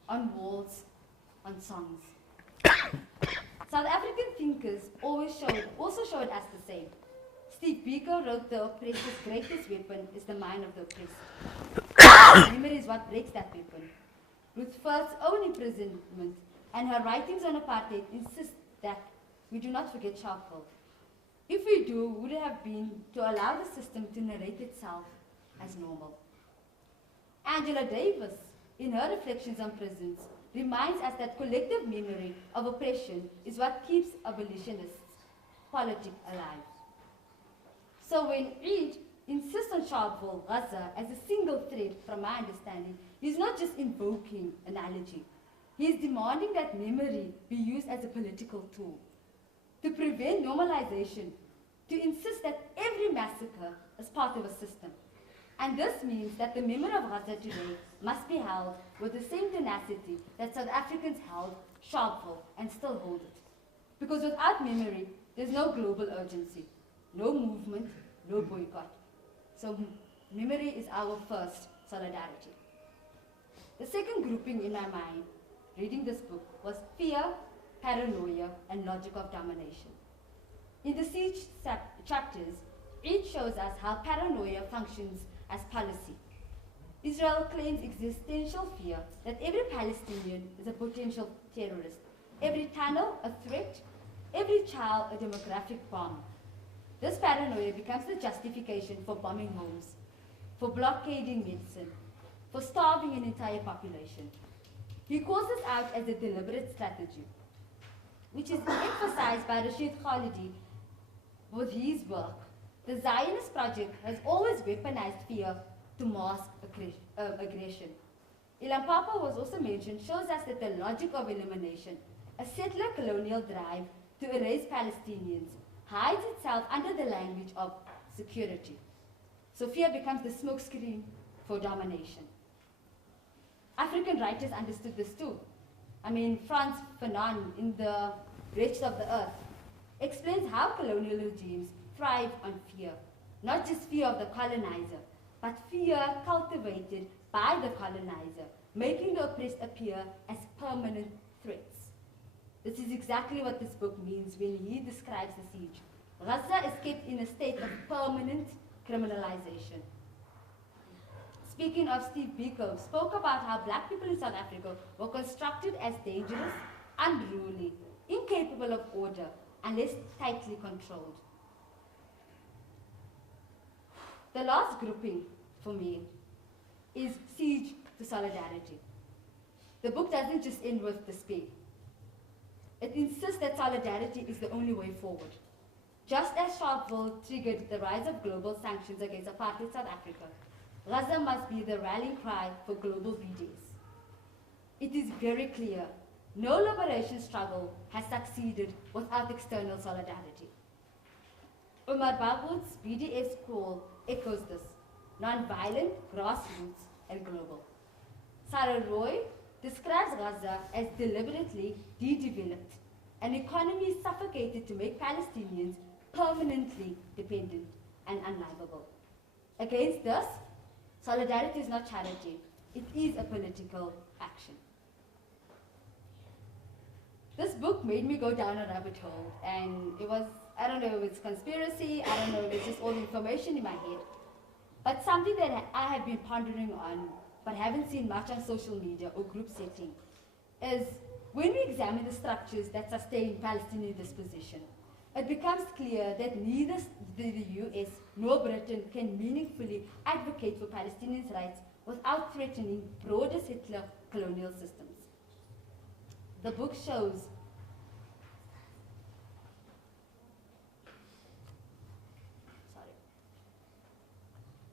on walls, on songs. South African thinkers also showed us the same. Steve Biko wrote, "The oppressor's greatest weapon is the mind of the oppressed." Memory is what breaks that weapon. Ruth Firth's own imprisonment and her writings on apartheid insist that we do not forget Sharpeville. If we do, would it have been to allow the system to narrate itself as normal? Angela Davis, in her reflections on prisons, reminds us that collective memory of oppression is what keeps abolitionists' politics alive. So when Eid insists on Sharpeville, Gaza, as a single thread, from my understanding, he's not just invoking analogy. He is demanding that memory be used as a political tool to prevent normalization, to insist that every massacre is part of a system. And this means that the memory of Gaza today must be held with the same tenacity that South Africans held Sharpeville and still hold it. Because without memory, there's no global urgency, no movement, no boycott. So memory is our first solidarity. The second grouping in my mind, reading this book, was fear, paranoia, and logic of domination. In the siege chapters, it shows us how paranoia functions as policy. Israel claims existential fear that every Palestinian is a potential terrorist, every tunnel a threat, every child a demographic bomb. This paranoia becomes the justification for bombing homes, for blockading medicine, for starving an entire population. He calls this out as a deliberate strategy, which is emphasized by Rashid Khalidi with his work. The Zionist project has always weaponized fear to mask aggression. Ilan Papa was also mentioned, shows us that the logic of elimination, a settler colonial drive to erase Palestinians, hides itself under the language of security. So fear becomes the smokescreen for domination. African writers understood this too. I mean, Frantz Fanon in The Wretched of the Earth explains how colonial regimes thrive on fear, not just fear of the colonizer, but fear cultivated by the colonizer, making the oppressed appear as permanent threats. This is exactly what this book means when he describes the siege. Gaza is kept in a state of permanent criminalization. Speaking of Steve Biko, spoke about how black people in South Africa were constructed as dangerous, unruly, incapable of order, unless tightly controlled. The last grouping for me is siege to solidarity. The book doesn't just end with despair. It insists that solidarity is the only way forward. Just as Sharpeville triggered the rise of global sanctions against apartheid South Africa, Gaza must be the rallying cry for global BDS. It is very clear, no liberation struggle has succeeded without external solidarity. Umar Baghut's BDS call echoes this: non-violent, grassroots, and global. Sarah Roy describes Gaza as deliberately de-developed, an economy suffocated to make Palestinians permanently dependent and unlivable. Against this, solidarity is not charity, it is a political action. This book made me go down a rabbit hole, and it was, I don't know if it's conspiracy, I don't know if it's just all the information in my head, but something that I have been pondering on, but haven't seen much on social media or group setting, is when we examine the structures that sustain Palestinian dispossession, it becomes clear that neither the US nor Britain can meaningfully advocate for Palestinians' rights without threatening broader settler colonial systems. The book shows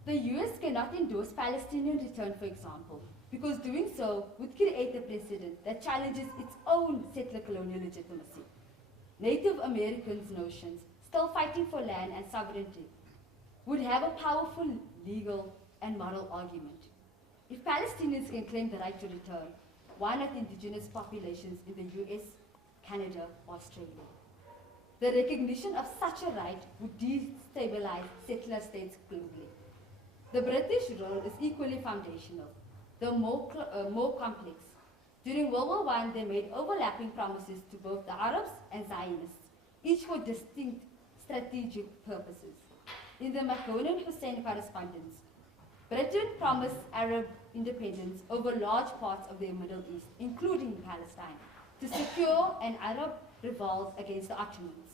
the US cannot endorse Palestinian return, for example, because doing so would create a precedent that challenges its own settler colonial legitimacy. Native Americans' notions, still fighting for land and sovereignty, would have a powerful legal and moral argument. If Palestinians can claim the right to return, why not indigenous populations in the US, Canada, or Australia? The recognition of such a right would destabilize settler states globally. The British role is equally foundational, though more complex. During World War I, they made overlapping promises to both the Arabs and Zionists, each for distinct strategic purposes. In the McDonald-Hussain correspondence, Britain promised Arab independence over large parts of the Middle East, including Palestine, to secure an Arab revolt against the Ottomans.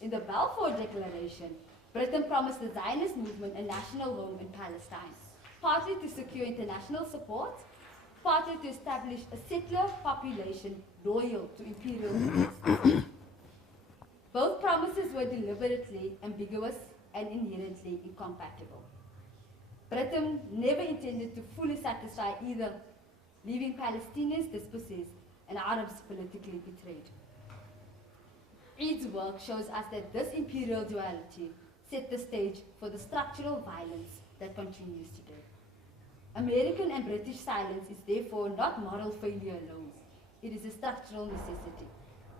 In the Balfour Declaration, Britain promised the Zionist movement a national home in Palestine, partly to secure international support, partly to establish a settler population loyal to imperial interests. Both promises were deliberately ambiguous and inherently incompatible. Britain never intended to fully satisfy either, leaving Palestinians dispossessed and Arabs politically betrayed. Eid's work shows us that this imperial duality set the stage for the structural violence that continues today. American and British silence is therefore not moral failure alone. It is a structural necessity.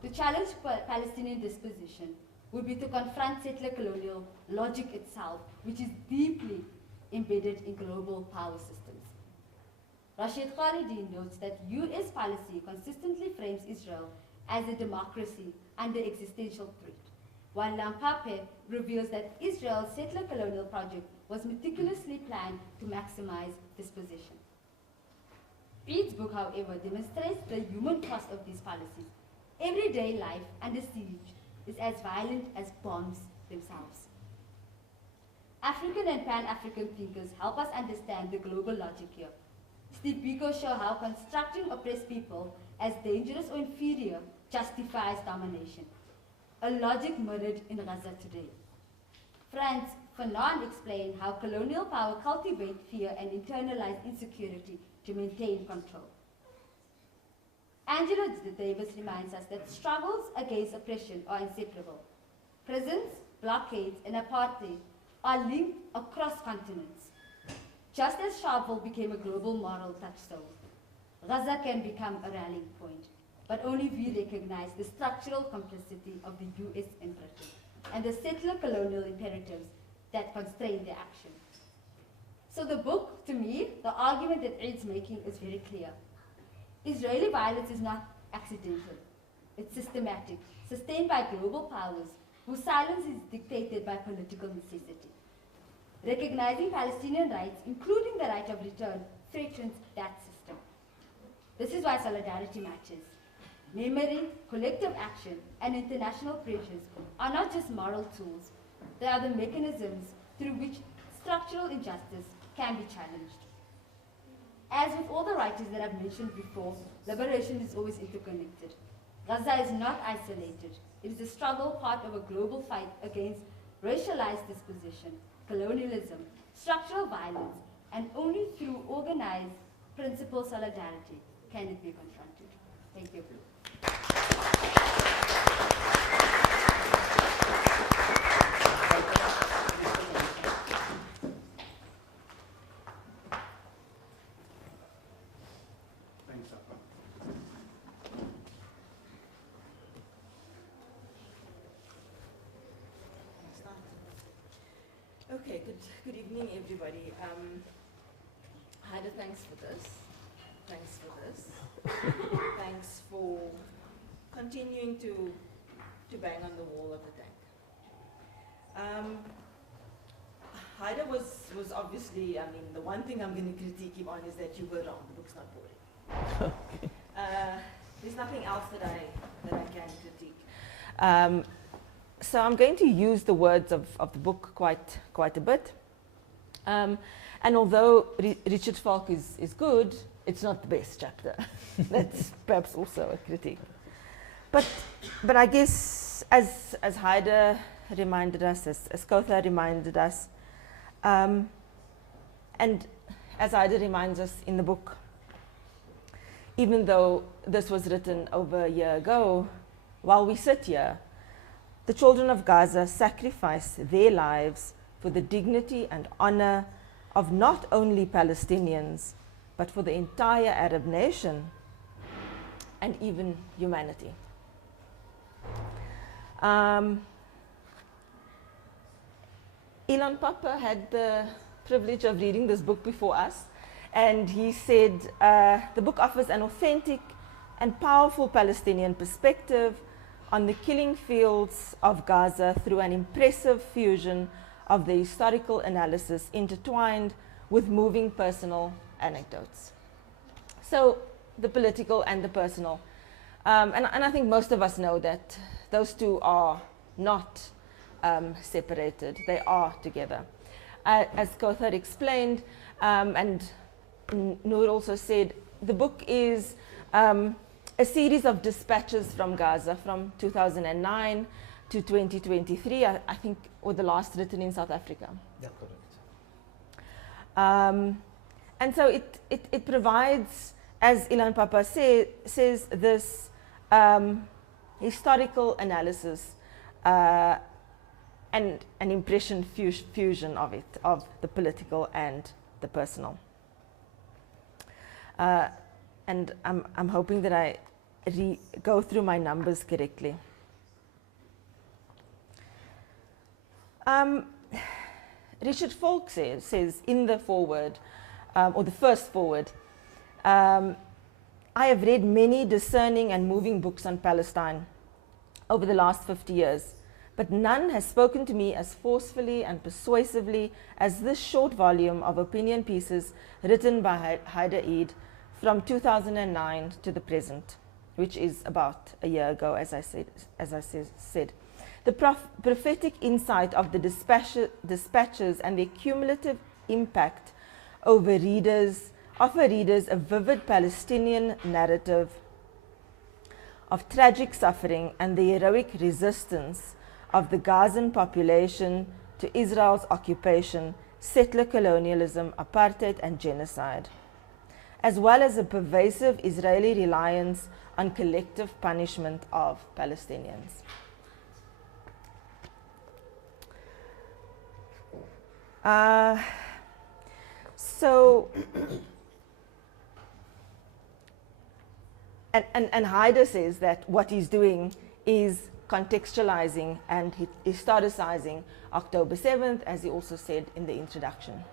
To challenge Palestinian disposition would be to confront settler colonial logic itself, which is deeply embedded in global power systems. Rashid Khalidi notes that US policy consistently frames Israel as a democracy under existential threat, while Lampape reveals that Israel's settler colonial project was meticulously planned to maximize dispossession. Eid's book, however, demonstrates the human cost of these policies. Everyday life under siege is as violent as bombs themselves. African and Pan-African thinkers help us understand the global logic here. Steve Biko show how constructing oppressed people as dangerous or inferior justifies domination, a logic mirrored in Gaza today. Franz Fanon explained how colonial power cultivates fear and internalized insecurity to maintain control. Angela Davis reminds us that struggles against oppression are inseparable. Prisons, blockades, and apartheid are linked across continents. Just as Sharpeville became a global moral touchstone, Gaza can become a rallying point, but only we recognize the structural complicity of the US and Britain and the settler colonial imperatives that constrain their action. So the book, to me, the argument that Eid's making is very clear. Israeli violence is not accidental. It's systematic, sustained by global powers whose silence is dictated by political necessity. Recognizing Palestinian rights, including the right of return, threatens that system. This is why solidarity matters. Memory, collective action, and international pressures are not just moral tools. They are the mechanisms through which structural injustice can be challenged. As with all the writers that I've mentioned before, liberation is always interconnected. Gaza is not isolated. It is a struggle, part of a global fight against racialized dispossession, colonialism, structural violence, and only through organized principled solidarity can it be confronted. Thank you. Thanks, Zahraa. Okay, good evening, everybody. Haidar, thanks for this. Thanks for continuing to bang on the wall of the tank. Haidar was obviously, I mean, the one thing I'm going to critique him on is that you were wrong. The book's not boring. There's nothing else that I can critique. So I'm going to use the words of the book quite a bit. And although Richard Falk is good, it's not the best chapter. That's perhaps also a critique. But I guess as Haidar reminded us, as Kouthar reminded us, and as Haidar reminds us in the book, even though this was written over a year ago, while we sit here, the children of Gaza sacrifice their lives for the dignity and honor of not only Palestinians, but for the entire Arab nation and even humanity. Ilan Papa had the privilege of reading this book before us, and he said the book offers an authentic and powerful Palestinian perspective on the killing fields of Gaza through an impressive fusion of the historical analysis intertwined with moving personal anecdotes. So the political and the personal. And I think most of us know that those two are not separated. They are together. As Kouthar explained, and Noor also said, the book is a series of dispatches from Gaza from 2009 to 2023, I think, or the last written in South Africa. Yeah, correct. And so it provides, as Ilan Papa says, this historical analysis and an impression fusion of it, of the political and the personal. And I'm hoping that I go through my numbers correctly. Richard Falk says in the foreword, or the first foreword, I have read many discerning and moving books on Palestine over the last 50 years, but none has spoken to me as forcefully and persuasively as this short volume of opinion pieces written by Haidar Eid from 2009 to the present, which is about a year ago, as I said. The prophetic insight of the dispatches and the cumulative impact over offer readers a vivid Palestinian narrative of tragic suffering and the heroic resistance of the Gazan population to Israel's occupation, settler colonialism, apartheid, and genocide, as well as a pervasive Israeli reliance on collective punishment of Palestinians. And Haidar says that what he's doing is contextualizing and historicizing October 7th, as he also said in the introduction.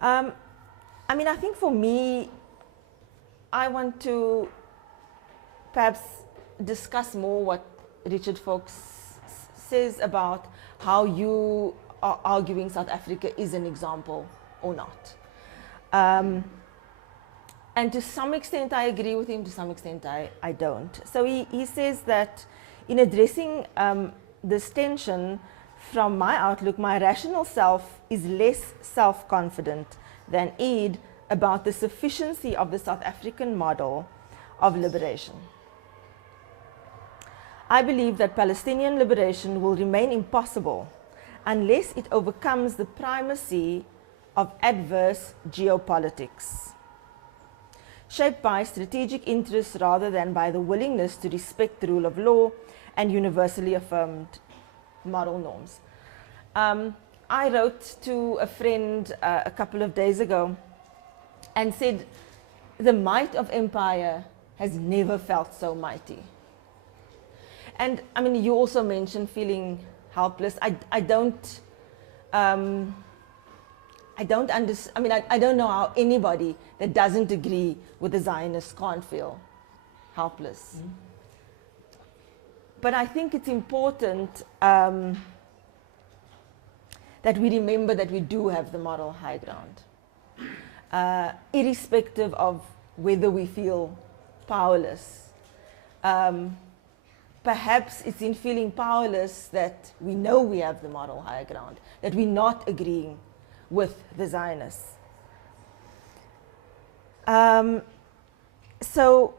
I mean, I think for me, I want to perhaps discuss more what Richard Falk says about how you are arguing South Africa is an example or not. And to some extent I agree with him, to some extent I don't. So he says that in addressing this tension, from my outlook, my rational self is less self-confident than Eid about the sufficiency of the South African model of liberation. I believe that Palestinian liberation will remain impossible unless it overcomes the primacy of adverse geopolitics, shaped by strategic interests rather than by the willingness to respect the rule of law and universally affirmed moral norms. I wrote to a friend a couple of days ago and said, the might of empire has never felt so mighty. And I mean, you also mentioned feeling helpless. I don't know how anybody that doesn't agree with the Zionists can't feel helpless. Mm-hmm. But I think it's important that we remember that we do have the moral high ground, irrespective of whether we feel powerless. Perhaps it's in feeling powerless that we know we have the moral high ground, that we're not agreeing with the Zionists. So,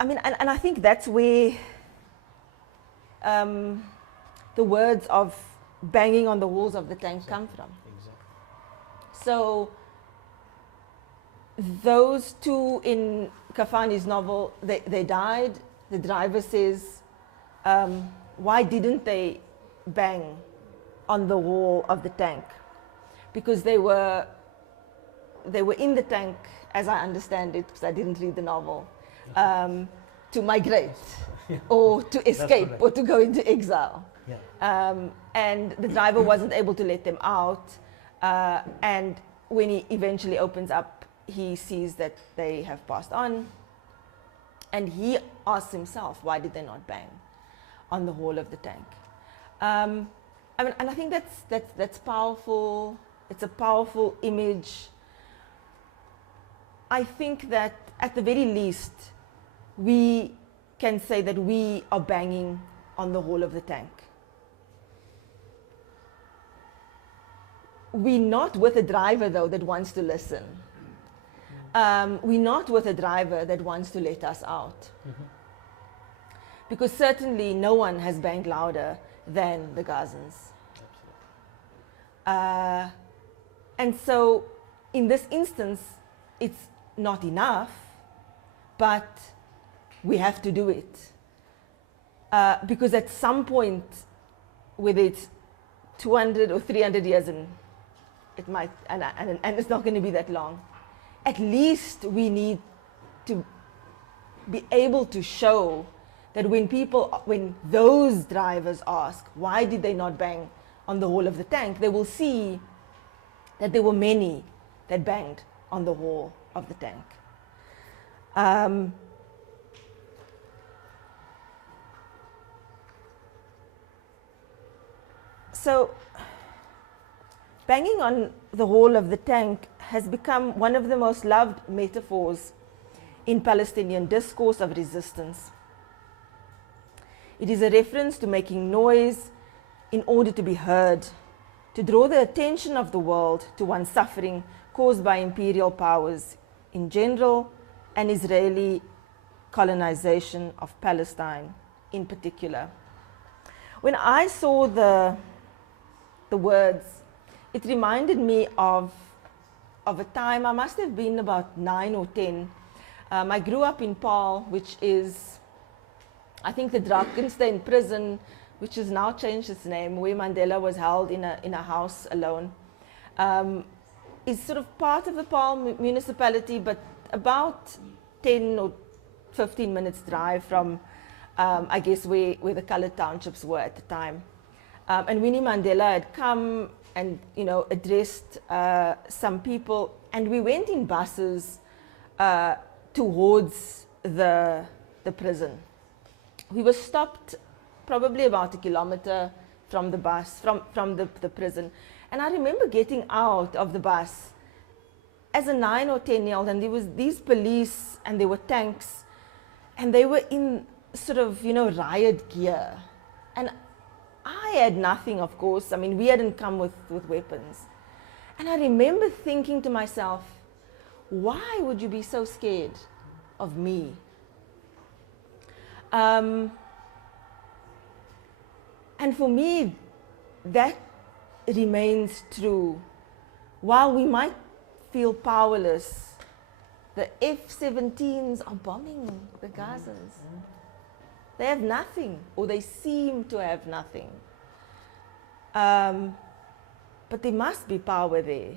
I mean, and I think that's where the words of banging on the walls of the tank come from. So, those two in Kafani's novel, they died. The driver says, why didn't they bang on the wall of the tank? Because they were in the tank, as I understand it, because I didn't read the novel, to migrate or to escape or to go into exile. Yeah. And the driver wasn't able to let them out. And when he eventually opens up, he sees that they have passed on. And he asks himself, why did they not bang on the wall of the tank? I mean, and I think that's powerful. It's a powerful image. I think that at the very least, we can say that we are banging on the wall of the tank. We're not with a driver, though, that wants to listen. We're not with a driver that wants to let us out. Because certainly no one has banged louder than the Gazans. And so in this instance, it's not enough, but we have to do it. Because at some point, whether it's 200 or 300 years, and it might, and it's not going to be that long, at least we need to be able to show that when those drivers ask, why did they not bang on the wall of the tank, they will see that there were many that banged on the wall of the tank. So, banging on the wall of the tank has become one of the most loved metaphors in Palestinian discourse of resistance. It is a reference to making noise in order to be heard, to draw the attention of the world to one's suffering caused by imperial powers in general and Israeli colonization of Palestine in particular. When I saw the words, it reminded me of a time, I must have been about 9 or 10. I grew up in Paarl, which is, I think, the Drakensberg prison, which has now changed its name, where Mandela was held in a house alone. Is sort of part of the Paarl municipality, but about 10 or 15 minutes drive from, I guess, where the colored townships were at the time. And Winnie Mandela had come and, addressed some people, and we went in buses towards the prison. We were stopped probably about a kilometer from the bus, from the prison. And I remember getting out of the bus as a 9 or 10-year-old, and there was these police, and there were tanks, and they were in sort of, riot gear. And I had nothing, of course. I mean, we hadn't come with weapons. And I remember thinking to myself, why would you be so scared of me? And for me, that remains true. While we might feel powerless, the F-17s are bombing the Gazans. They have nothing, or they seem to have nothing. But there must be power there.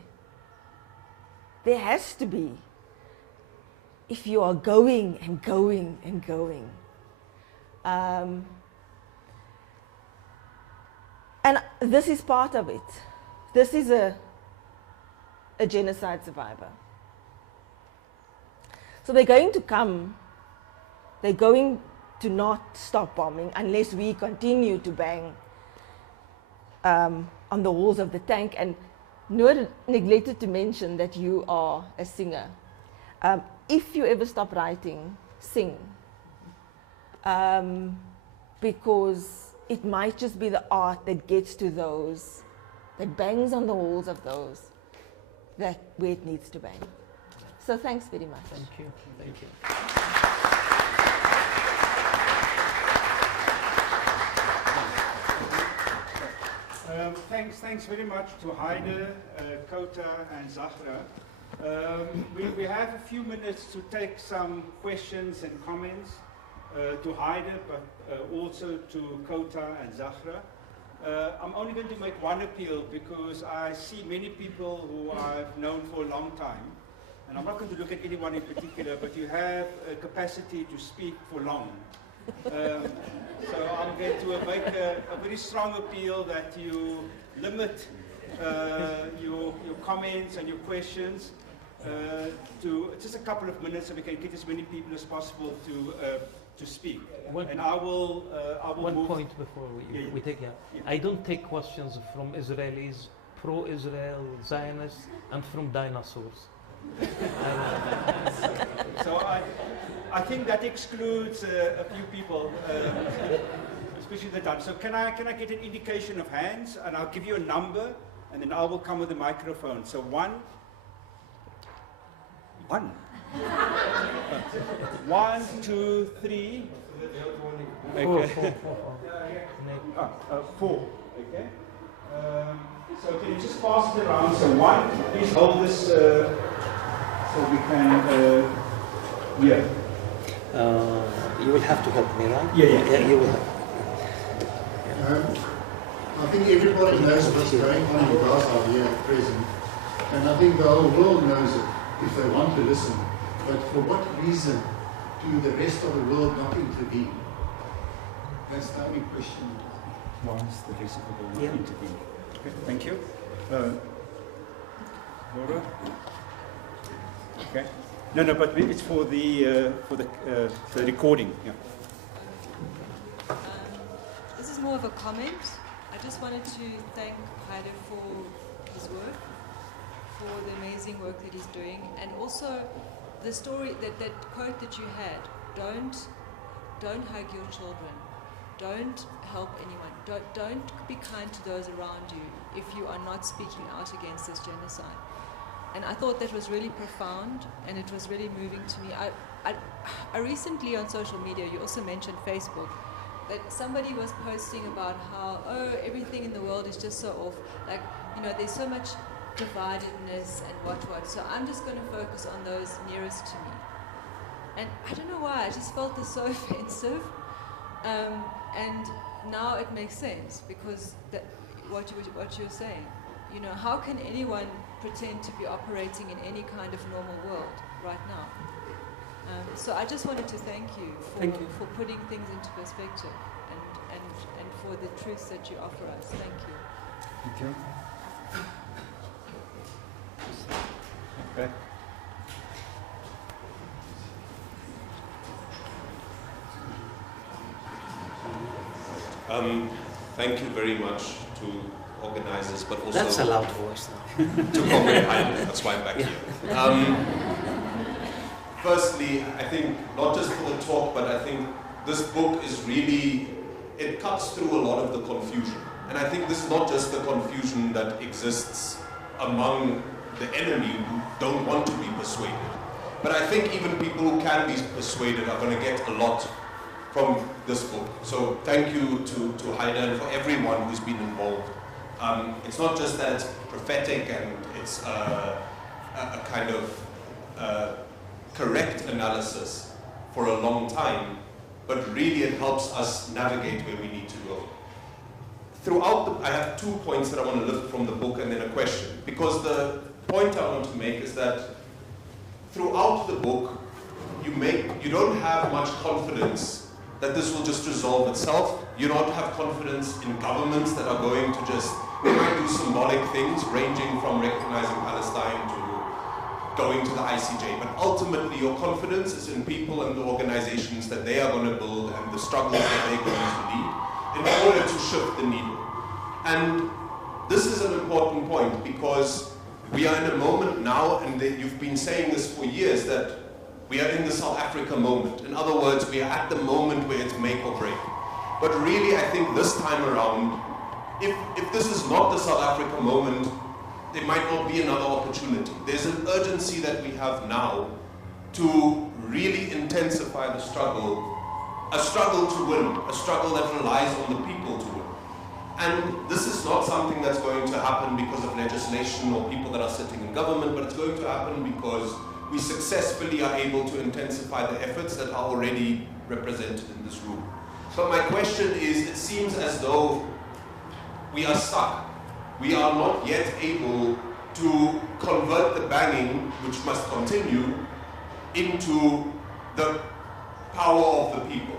There has to be. If you are going and going and going. And this is part of it. This is a genocide survivor. So they're going to come. They're going to not stop bombing unless we continue to bang. on the walls of the tank. And Noor neglected to mention that you are a singer. If you ever stop writing, sing. Because it might just be the art that gets to those, that bangs on the walls of those, that where it needs to bang. So thanks very much. Thank you. Thank you. Thanks very much to Haidar, Kouthar and Zahraa. We have a few minutes to take some questions and comments to Haidar, but also to Kouthar and Zahraa. I'm only going to make one appeal because I see many people who I've known for a long time, and I'm not going to look at anyone in particular, but you have a capacity to speak for long. So I'm going to make a very strong appeal that you limit your comments and your questions to just a couple of minutes so we can get as many people as possible to speak. And I will One move. point before we take it. Yeah. I don't take questions from Israelis, pro-Israel, Zionists, and from dinosaurs. So I think that excludes a few people, especially the done. So can I get an indication of hands, and I'll give you a number, and then I will come with the microphone. So one. 1, 2, 3. Okay. 4. Okay. So can you just pass it around? So 1. Please hold this so we can. Yeah. You will have to help me, right? Yeah, you will help. I think everybody knows what's going on in Gaza here at present, and I think the whole world knows it if they want to listen. But for what reason do the rest of the world not intervene? That's the only question. Why is the rest of the world not intervene? Okay, thank you. Laura? Okay. No, but it's for the recording. Yeah. This is more of a comment. I just wanted to thank Haidar for his work, for the amazing work that he's doing, and also the story, that quote that you had, don't hug your children, don't help anyone, don't be kind to those around you if you are not speaking out against this genocide. And I thought that was really profound, and it was really moving to me. I recently on social media, you also mentioned Facebook, that somebody was posting about how, everything in the world is just so off, like, there's so much dividedness and what. So I'm just going to focus on those nearest to me. And I don't know why, I just felt this so offensive. And now it makes sense, because what you're saying, how can anyone pretend to be operating in any kind of normal world right now? So I just wanted to thank you for putting things into perspective and for the truths that you offer us. Thank you. Thank you. Okay. Thank you very much to organizers, but also That's a loud voice now. to Comrade Haidar. That's why I'm back here. Firstly, I think not just for the talk, but I think this book is really, it cuts through a lot of the confusion. And I think this is not just the confusion that exists among the enemy who don't want to be persuaded. But I think even people who can be persuaded are going to get a lot from this book. So thank you to Haidar and for everyone who's been involved. It's not just that it's prophetic and it's a kind of correct analysis for a long time, but really it helps us navigate where we need to go. Throughout I have 2 points that I want to lift from the book and then a question. Because the point I want to make is that throughout the book, you don't have much confidence that this will just resolve itself. You don't have confidence in governments that are going to just, they might do symbolic things ranging from recognizing Palestine to going to the ICJ. But ultimately, your confidence is in people and the organizations that they are going to build and the struggles that they're going to lead in order to shift the needle. And this is an important point because we are in a moment now, and you've been saying this for years, that we are in the South Africa moment. In other words, we are at the moment where it's make or break. But really, I think this time around, if this is not the South Africa moment, there might not be another opportunity. There's an urgency that we have now to really intensify the struggle, a struggle to win, a struggle that relies on the people to win. And this is not something that's going to happen because of legislation or people that are sitting in government, but it's going to happen because we successfully are able to intensify the efforts that are already represented in this room. But my question is, it seems as though we are stuck. We are not yet able to convert the banging, which must continue, into the power of the people.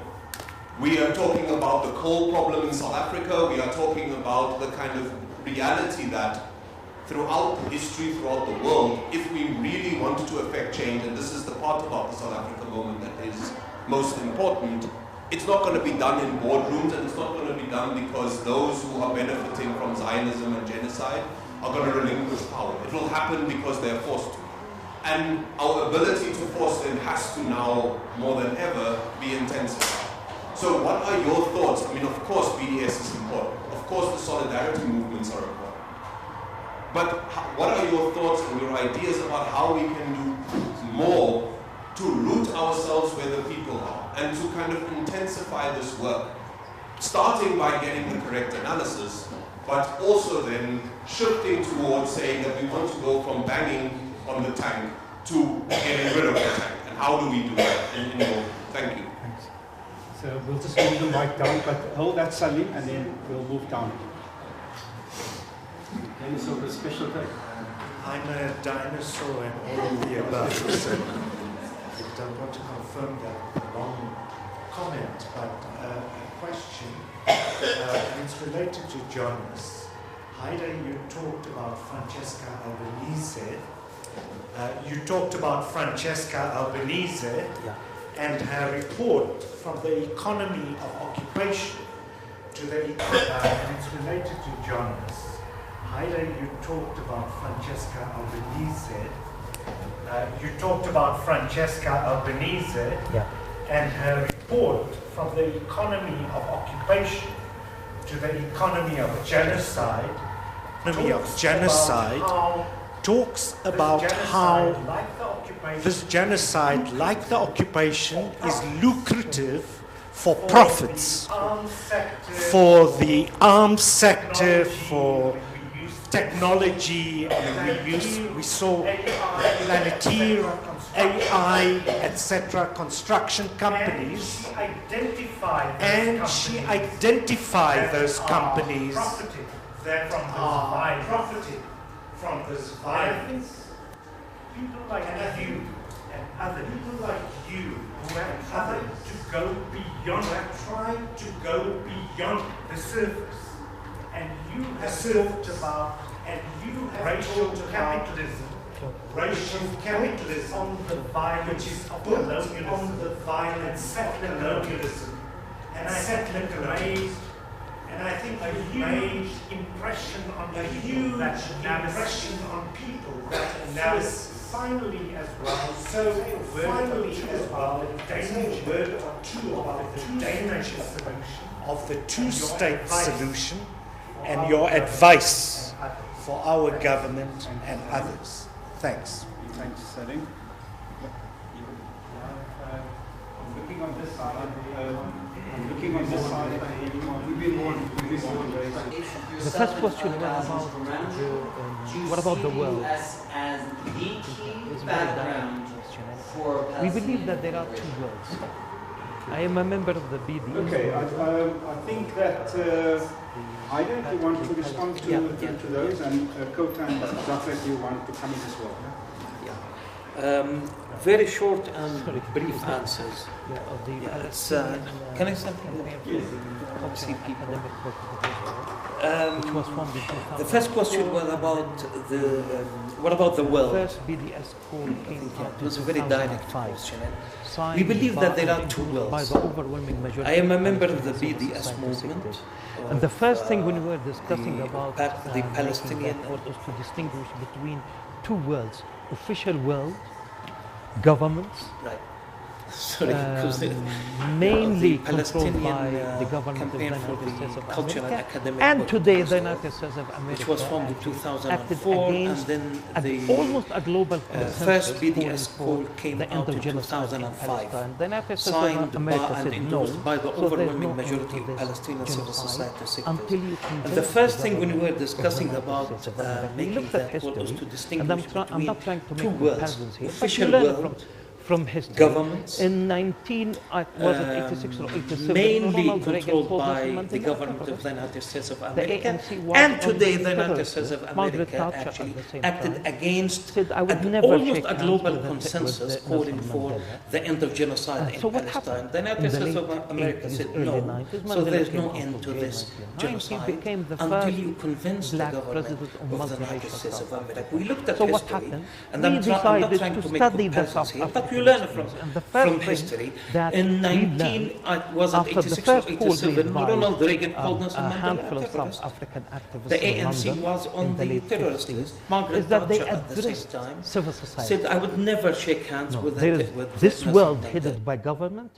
We are talking about the coal problem in South Africa. We are talking about the kind of reality that throughout history, throughout the world, if we really wanted to affect change, and this is the part about the South Africa moment that is most important, it's not going to be done in boardrooms, and it's not going to be done because those who are benefiting from Zionism and genocide are going to relinquish power. It will happen because they're forced to. And our ability to force them has to now, more than ever, be intensified. So what are your thoughts? I mean, of course, BDS is important. Of course, the solidarity movements are important. But what are your thoughts and your ideas about how we can do more to root ourselves where the people are and to kind of intensify this work, starting by getting the correct analysis, but also then shifting towards saying that we want to go from banging on the tank to getting rid of the tank. And how do we do that? Thank you. So we'll just move the mic down, but hold that, Salim, and then we'll move down. Any sort of special thing? I'm a dinosaur and all of the above, so I don't want to confirm that long comment, but a question, and it's related to Jonas. Haidar, you talked about Francesca Albanese. And her report from the economy of occupation to the and it's related to Jonas. Haidar, you talked about Francesca Albanese. And her report from the economy of occupation to the economy of genocide. Talks about how this genocide, like the occupation, is lucrative for profits, for the arms sector, for technology. We saw Planeteer, AI, etc., construction companies, and she identified those companies that are profiting from this violence. People like you and other people like you who have tried to go beyond, the surface, and you have talked about, racial capitalism on the violence, which is on the violence, settler colonialism, and I think a huge impression on people that analysis. Finally as well, a word or two about the danger of the two-state solution and your advice for our government and others. Thanks. Thanks, Salim. Looking on this side, The first question was about what about the world? It's a very direct question. We believe that there are two worlds. I am a member of the BD. Okay, I think that Haidar, if you want to respond to those, and Kouthar and Zahraa, if you want to come in as well. Very short and brief answers. Can I say something? which was formed in 2000. The first question was about what about the world? The first BDS call came out It was a very direct 2005. question. We believe that there are two By worlds. the overwhelming majority. I am a member of the Palestinian BDS civil movement. society sectors. And the first thing when we were discussing about the Palestinian was to distinguish between two worlds: official world, governments, right. Sorry, because mainly the controlled by Palestinian the government of the campaign for United States the of cultural and America, academic and work today was, the United States of America, which was formed in acted 2004, and against then almost a global consensus first BDS calling call for came the end out of in genocide in 2005, Palestine. The United States signed of America by and said no, endorsed by the so there's overwhelming no majority end of to this Palestinian civil genocide society sectors. until you And the first thing when we were discussing about making looked at that was history, to and distinguish I'm between not trying to two make worlds, comparisons here, but official you learn world, from history. governments, in 86 or 87, mainly Ronald Reagan controlled told by Nelson the Mandela, government of the United States of the America, ANC was and on today the United terrorist States of list. Margaret America Thatcher actually at the same acted time against said, I would an never almost shake a hands global with consensus Nelson calling for Mandela. the end of genocide in So what Palestine. happened The United in the States late of America 80s, said early no, 90s, so there's Mandela no came end out to of this jail. genocide He became the until first you convince the black government president of of the United multiracial States of South America. We looked at So what history, happened? and We I'm not decided trying to to make study the comparisons South here, but you African learn experience. And the from first thing history. that In we 19, was it after the 86 or first call 87, by Ronald Reagan called Nelson a Mandela handful a of terrorist. South African activists The in ANC London was on in the the late terrorist 60s, list. Margaret is that they Thatcher at the addressed same time civil society. said, I would never shake hands No, with there is this Nelson world Mandela. headed by government.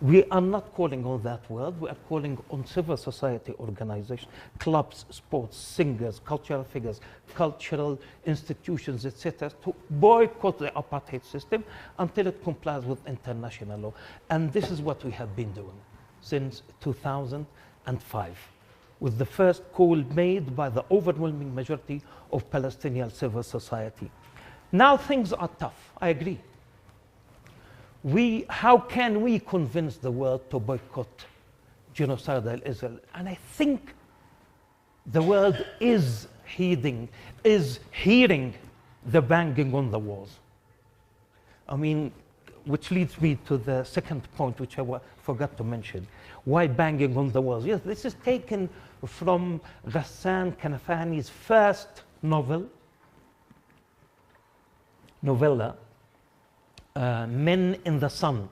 We are not calling on that world. We are calling on civil society organizations, clubs, sports, singers, cultural figures, cultural institutions, etc., to boycott the apartheid system until it complies with international law. And this is what we have been doing since 2005, with the first call made by the overwhelming majority of Palestinian civil society. Now things are tough, I agree. How can we convince the world to boycott genocidal Israel? And I think the world is hearing the banging on the walls. I mean, which leads me to the second point, which I forgot to mention. Why banging on the walls? Yes, this is taken from Ghassan Kanafani's first novella, Men in the Sun.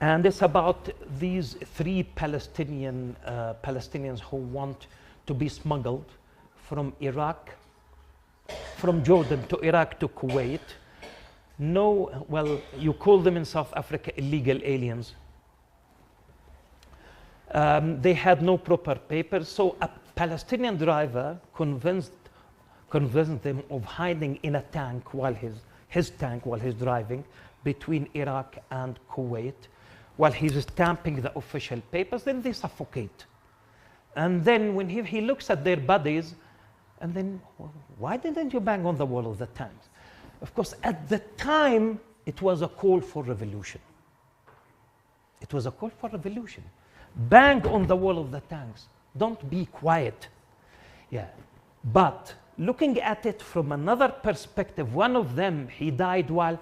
And it's about these three Palestinians who want to be smuggled from Iraq, from Jordan to Iraq to Kuwait. No, well, you call them in South Africa illegal aliens. They had no proper papers, so a Palestinian driver convinced them of hiding in a tank while his tank while he's driving between Iraq and Kuwait, while he's stamping the official papers. Then they suffocate. And then when he looks at their bodies, and then, well, why didn't you bang on the wall of the tanks? Of course, at the time, it was a call for revolution. It was a call for revolution. Bang on the wall of the tanks. Don't be quiet. Yeah. But looking at it from another perspective, one of them, he died while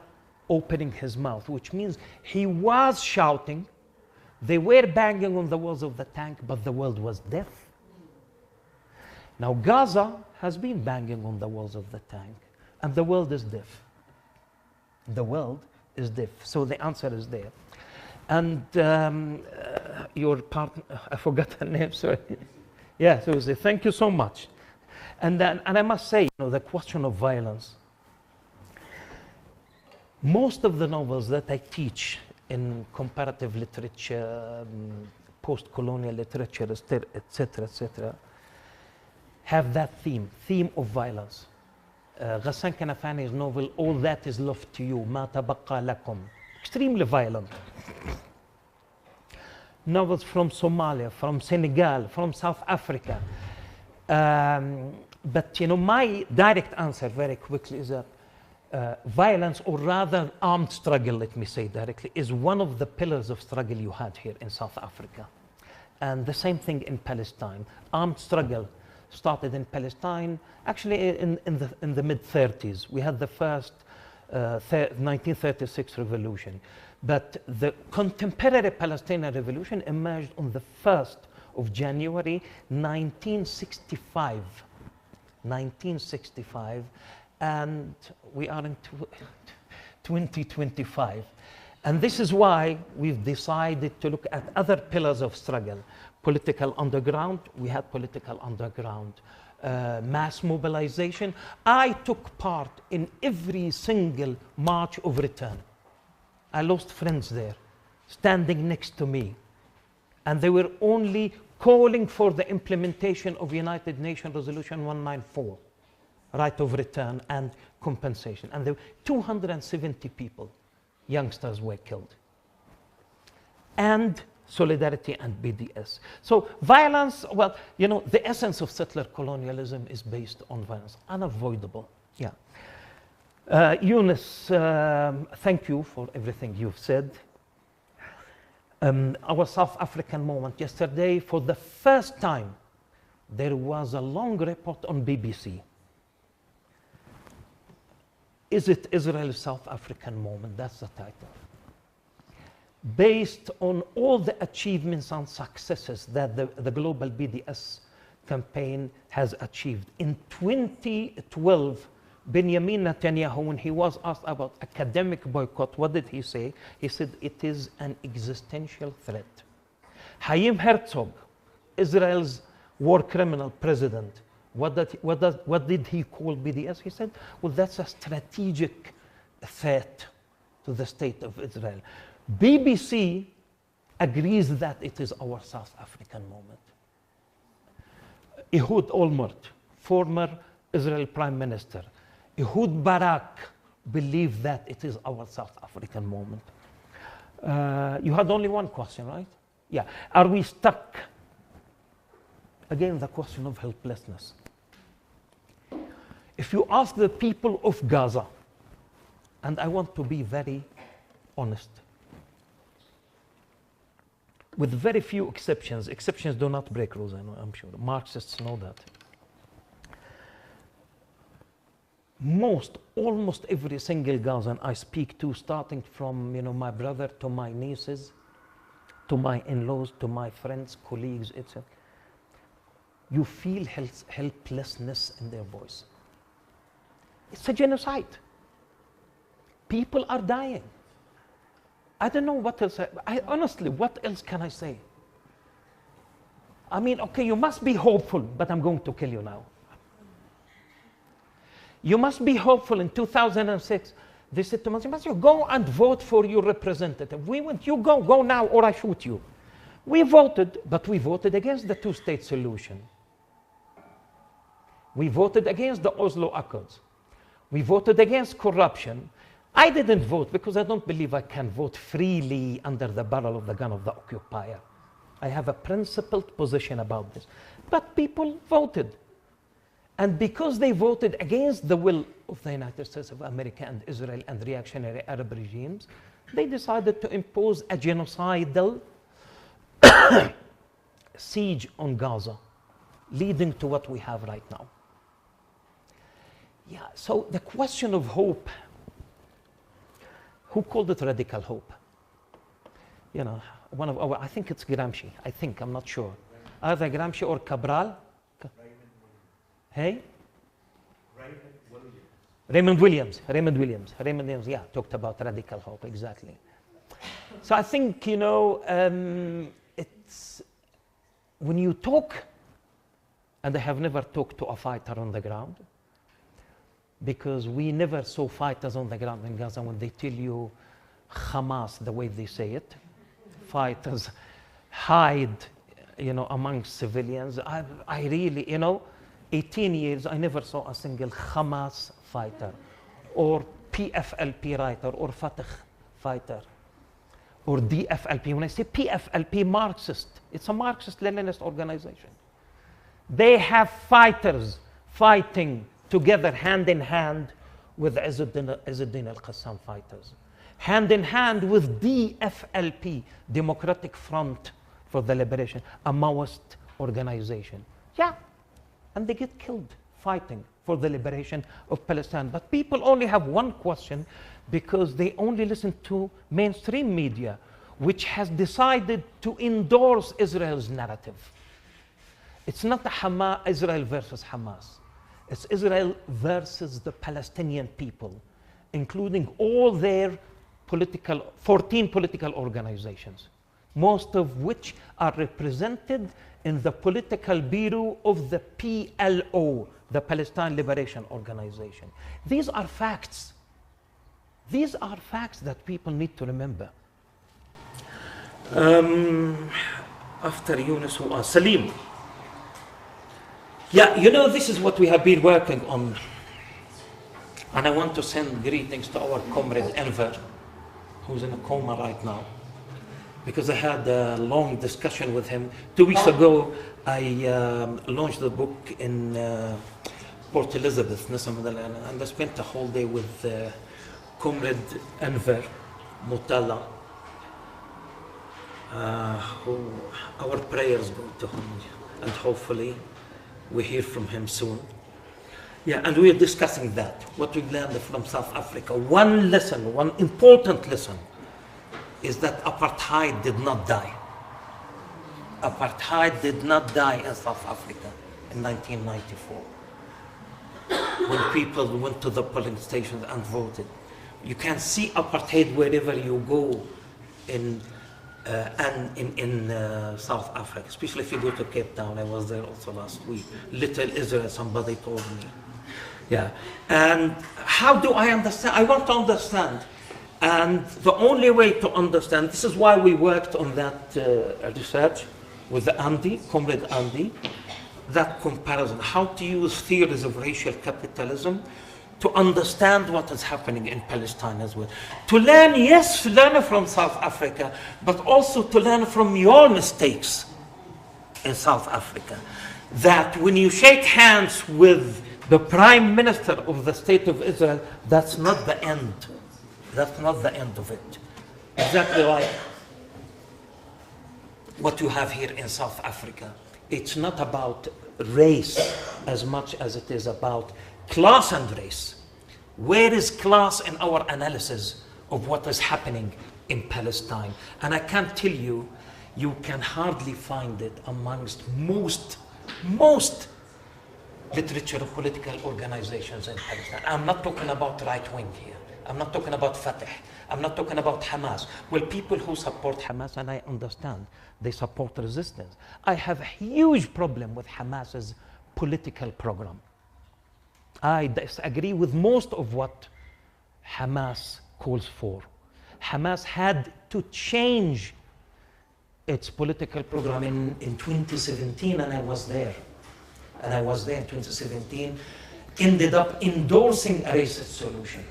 opening his mouth, which means he was shouting. They were banging on the walls of the tank, but the world was deaf. Now Gaza has been banging on the walls of the tank, and the world is deaf. The world is deaf. So the answer is there. And your partner, I forgot her name, sorry. Yeah, Susie, thank you so much. And I must say, the question of violence. Most of the novels that I teach in comparative literature, post-colonial literature, etc., have that theme of violence. Ghassan Kanafani's novel, All That Is Left to You, Ma Tabaqa Lakum, extremely violent. Novels from Somalia, from Senegal, from South Africa. But my direct answer very quickly is that violence, or rather armed struggle, let me say directly, is one of the pillars of struggle you had here in South Africa. And the same thing in Palestine. Armed struggle started in Palestine, actually in the mid-30s. We had the first 1936 revolution. But the contemporary Palestinian revolution emerged on the 1st of January 1965. 1965, and we are in 2025. And this is why we've decided to look at other pillars of struggle. Political underground, we had political underground. Mass mobilization. I took part in every single march of return. I lost friends there, standing next to me. And they were only calling for the implementation of United Nations Resolution 194, right of return and compensation. And there were 270 people, youngsters, were killed. And Solidarity and BDS. So violence, well, you know, the essence of settler colonialism is based on violence, unavoidable. Yeah. Eunice, thank you for everything you've said. Our South African moment yesterday, for the first time, there was a long report on BBC. Is it Israel's South African moment? That's the title. Based on all the achievements and successes that the global BDS campaign has achieved. In 2012, Benjamin Netanyahu, when he was asked about academic boycott, what did he say? He said it is an existential threat. Chaim Herzog, Israel's war criminal president, what did he call BDS? He said, well, that's a strategic threat to the state of Israel. BBC agrees that it is our South African moment. Ehud Olmert, former Israel Prime Minister, Ehud Barak believed that it is our South African moment. You had only one question, right? Yeah. Are we stuck? Again, the question of helplessness. If you ask the people of Gaza, and I want to be very honest, with very few exceptions. Exceptions do not break rules, I'm sure. Marxists know that. Almost every single Gazan I speak to, starting from my brother to my nieces, to my in-laws, to my friends, colleagues, etc. You feel helplessness in their voice. It's a genocide. People are dying. I don't know what else. Honestly, what else can I say? I mean, okay, you must be hopeful, but I'm going to kill you now. You must be hopeful. In 2006, they said to us, you go and vote for your representative. We went, you go now or I shoot you. We voted, but we voted against the two-state solution. We voted against the Oslo Accords. We voted against corruption. I didn't vote because I don't believe I can vote freely under the barrel of the gun of the occupier. I have a principled position about this. But people voted. And because they voted against the will of the United States of America and Israel and reactionary Arab regimes, they decided to impose a genocidal siege on Gaza, leading to what we have right now. Yeah, so the question of hope, who called it radical hope? One of our, I think it's Gramsci. I'm not sure. Either Gramsci or Cabral. Hey? Raymond Williams, yeah, talked about radical hope, exactly. So I think, it's, when you talk, and I have never talked to a fighter on the ground, because we never saw fighters on the ground in Gaza when they tell you Hamas, the way they say it. Fighters hide, amongst civilians. I really, 18 years, I never saw a single Hamas fighter, or PFLP fighter, or Fatah fighter, or DFLP. When I say PFLP, Marxist, it's a Marxist-Leninist organization. They have fighters fighting together hand in hand with Izzuddin al-Qassam fighters. Hand in hand with DFLP, Democratic Front for the Liberation, a Maoist organization. Yeah, and they get killed fighting for the liberation of Palestine. But people only have one question because they only listen to mainstream media, which has decided to endorse Israel's narrative. It's not Israel versus Hamas. It's Israel versus the Palestinian people, including all their 14 political organizations, most of which are represented in the political bureau of the PLO, the Palestine Liberation Organization. These are facts. These are facts that people need to remember. After Yunus, Salim. Yeah, you know, this is what we have been working on. And I want to send greetings to our comrade Enver, who's in a coma right now, because I had a long discussion with him. 2 weeks ago, I launched the book in Port Elizabeth, and I spent a whole day with comrade Enver Mutalla, who our prayers go to him, and hopefully we hear from him soon. Yeah, and we are discussing that, what we learned from South Africa. One lesson, one important lesson, is that apartheid did not die. Apartheid did not die in South Africa in 1994. When people went to the polling stations and voted. You can see apartheid wherever you go in South Africa, especially if you go to Cape Town. I was there also last week. Little Israel, somebody told me. Yeah, and how do I understand? I want to understand. And the only way to understand, this is why we worked on that research with Andy, comrade Andy, that comparison, how to use theories of racial capitalism to understand what is happening in Palestine as well. To learn, yes, learn from South Africa, but also to learn from your mistakes in South Africa. That when you shake hands with the Prime Minister of the State of Israel, that's not the end. That's not the end of it. Exactly like what you have here in South Africa. It's not about race as much as it is about class and race. Where is class in our analysis of what is happening in Palestine? And I can tell you, you can hardly find it amongst most literature of political organizations in Palestine. I'm not talking about right wing here. I'm not talking about Fatah. I'm not talking about Hamas. Well, people who support Hamas, and I understand, they support resistance. I have a huge problem with Hamas's political program. I disagree with most of what Hamas calls for. Hamas had to change its political program in 2017, and I was there. And I was there in 2017, ended up endorsing a racist solution,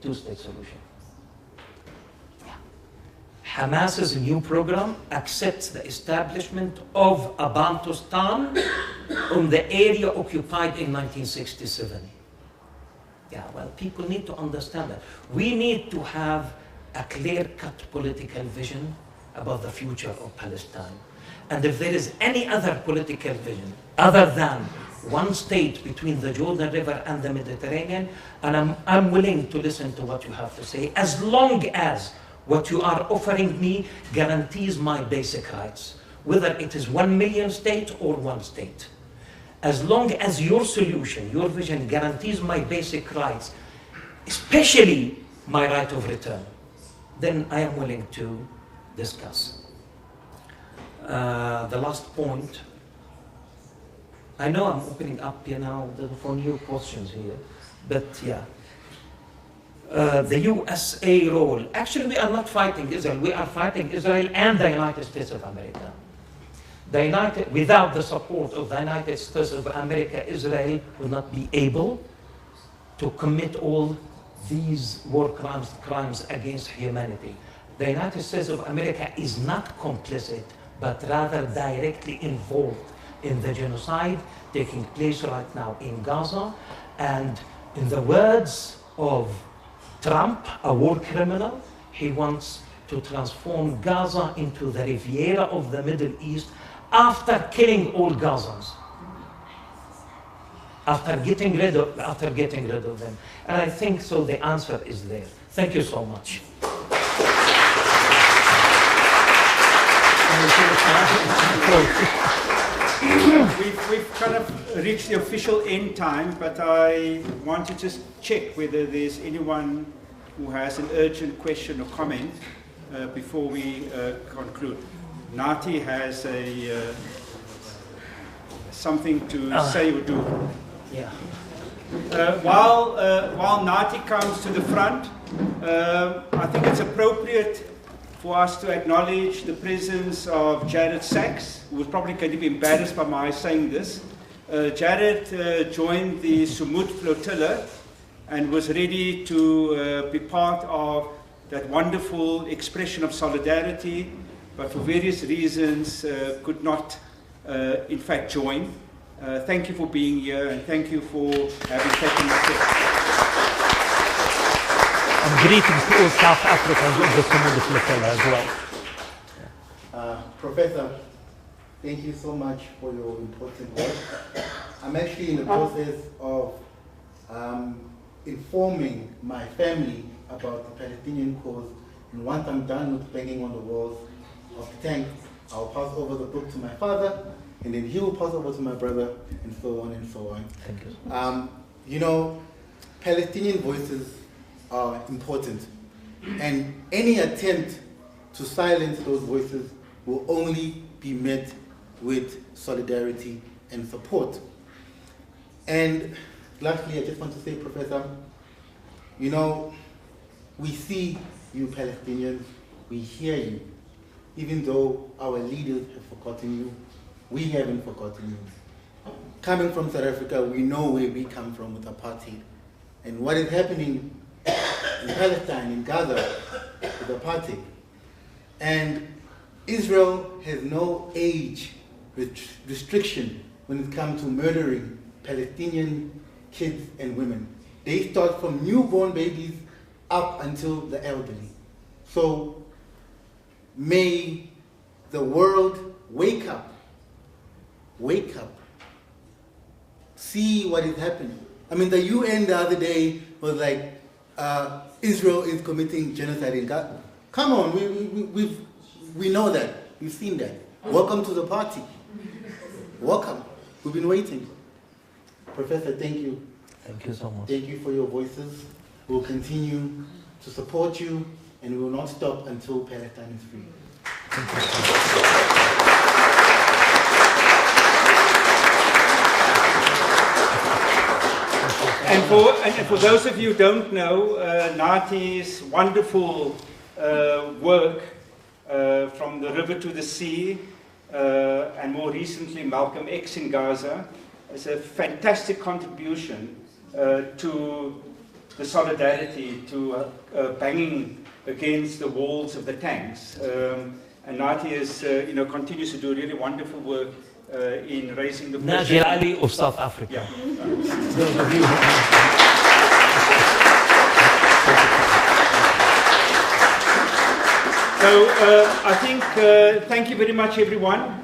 two-state solution. Hamas's new program accepts the establishment of a Bantustan on the area occupied in 1967. Yeah, well, people need to understand that. We need to have a clear-cut political vision about the future of Palestine. And if there is any other political vision other than one state between the Jordan River and the Mediterranean, and I'm willing to listen to what you have to say, as long as what you are offering me guarantees my basic rights, whether it is 1 million state or one state. As long as your solution, your vision guarantees my basic rights, especially my right of return, then I am willing to discuss. The last point, I know I'm opening up for new questions here, but yeah. The USA role. Actually, we are not fighting Israel. We are fighting Israel and the United States of America. Without the support of the United States of America, Israel will not be able to commit all these war crimes against humanity. The United States of America is not complicit, but rather directly involved in the genocide taking place right now in Gaza. And in the words of Trump, a war criminal, he wants to transform Gaza into the Riviera of the Middle East after killing all Gazans, after getting rid of them. And I think so the answer is there. Thank you so much. we've kind of reached the official end time, but I want to just check whether there's anyone who has an urgent question or comment before we conclude. Nati has something to say or do. Yeah. While Nati comes to the front, I think it's appropriate for us to acknowledge the presence of Jared Sachs, who was probably going to be embarrassed by my saying this. Jared joined the Sumut flotilla and was ready to be part of that wonderful expression of solidarity, but for various reasons could not, in fact, join. Thank you for being here, and thank you for having taken the step. And greetings to all South Africans of the Sumut flotilla as well. Professor, thank you so much for your important work. I'm actually in the process of informing my family about the Palestinian cause, and once I'm done with banging on the walls of the tank, I'll pass over the book to my father, and then he will pass over to my brother, and so on and so on. Thank you. You know, Palestinian voices are important, and any attempt to silence those voices will only be met with solidarity and support. And lastly, I just want to say, Professor, you know, we see you Palestinians, we hear you. Even though our leaders have forgotten you, we haven't forgotten you. Coming from South Africa, we know where we come from with apartheid. And what is happening in Palestine, in Gaza, with apartheid. And Israel has no age restriction when it comes to murdering Palestinian kids and women. They start from newborn babies up until the elderly. So may the world wake up, see what is happening. I mean, the UN the other day was like, Israel is committing genocide in Gaza. Come on, we know that, we've seen that. Welcome to the party. Welcome, we've been waiting. Professor, thank you. Thank you so much. Thank you for your voices. We'll continue to support you, and we will not stop until Palestine is free. And for those of you who don't know, Nati's wonderful work from the river to the sea, and more recently Malcolm X in Gaza, is a fantastic contribution to the solidarity, to banging against the walls of the tanks. And Nati is, continues to do really wonderful work in raising the voice. Najir Ali of South Africa. Yeah. Those of you So I think, thank you very much, everyone.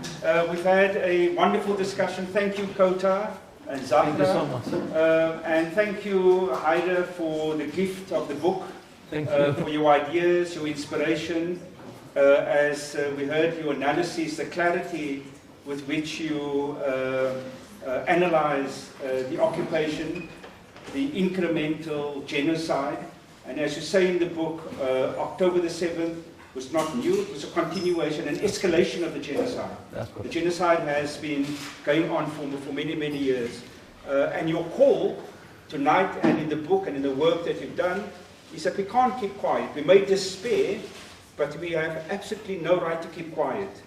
We've had a wonderful discussion. Thank you, Kouthar and Zahraa. Thank you so much. And thank you, Haidar, for the gift of the book. Thank you. For your ideas, your inspiration. As we heard your analysis, the clarity with which you analyze the occupation, the incremental genocide. And as you say in the book, October the 7th was not new, it was a continuation, an escalation of the genocide. The genocide has been going on for many, many years. And your call tonight and in the book and in the work that you've done is that we can't keep quiet. We may despair, but we have absolutely no right to keep quiet.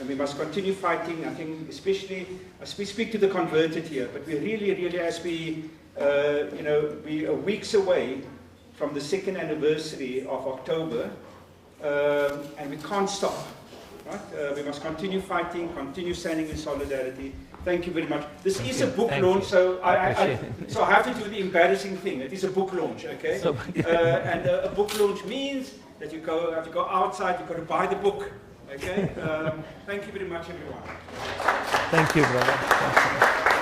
And we must continue fighting, I think, especially as we speak to the converted here, but we really, really, as we, we are weeks away from the 2nd anniversary of October, and we can't stop, right? We must continue fighting, continue standing in solidarity. Thank you very much. This is a book launch, so I have to do the embarrassing thing. It is a book launch, okay? And a book launch means that you have to go outside, you've got to buy the book, okay? Thank you very much, everyone. Thank you, brother.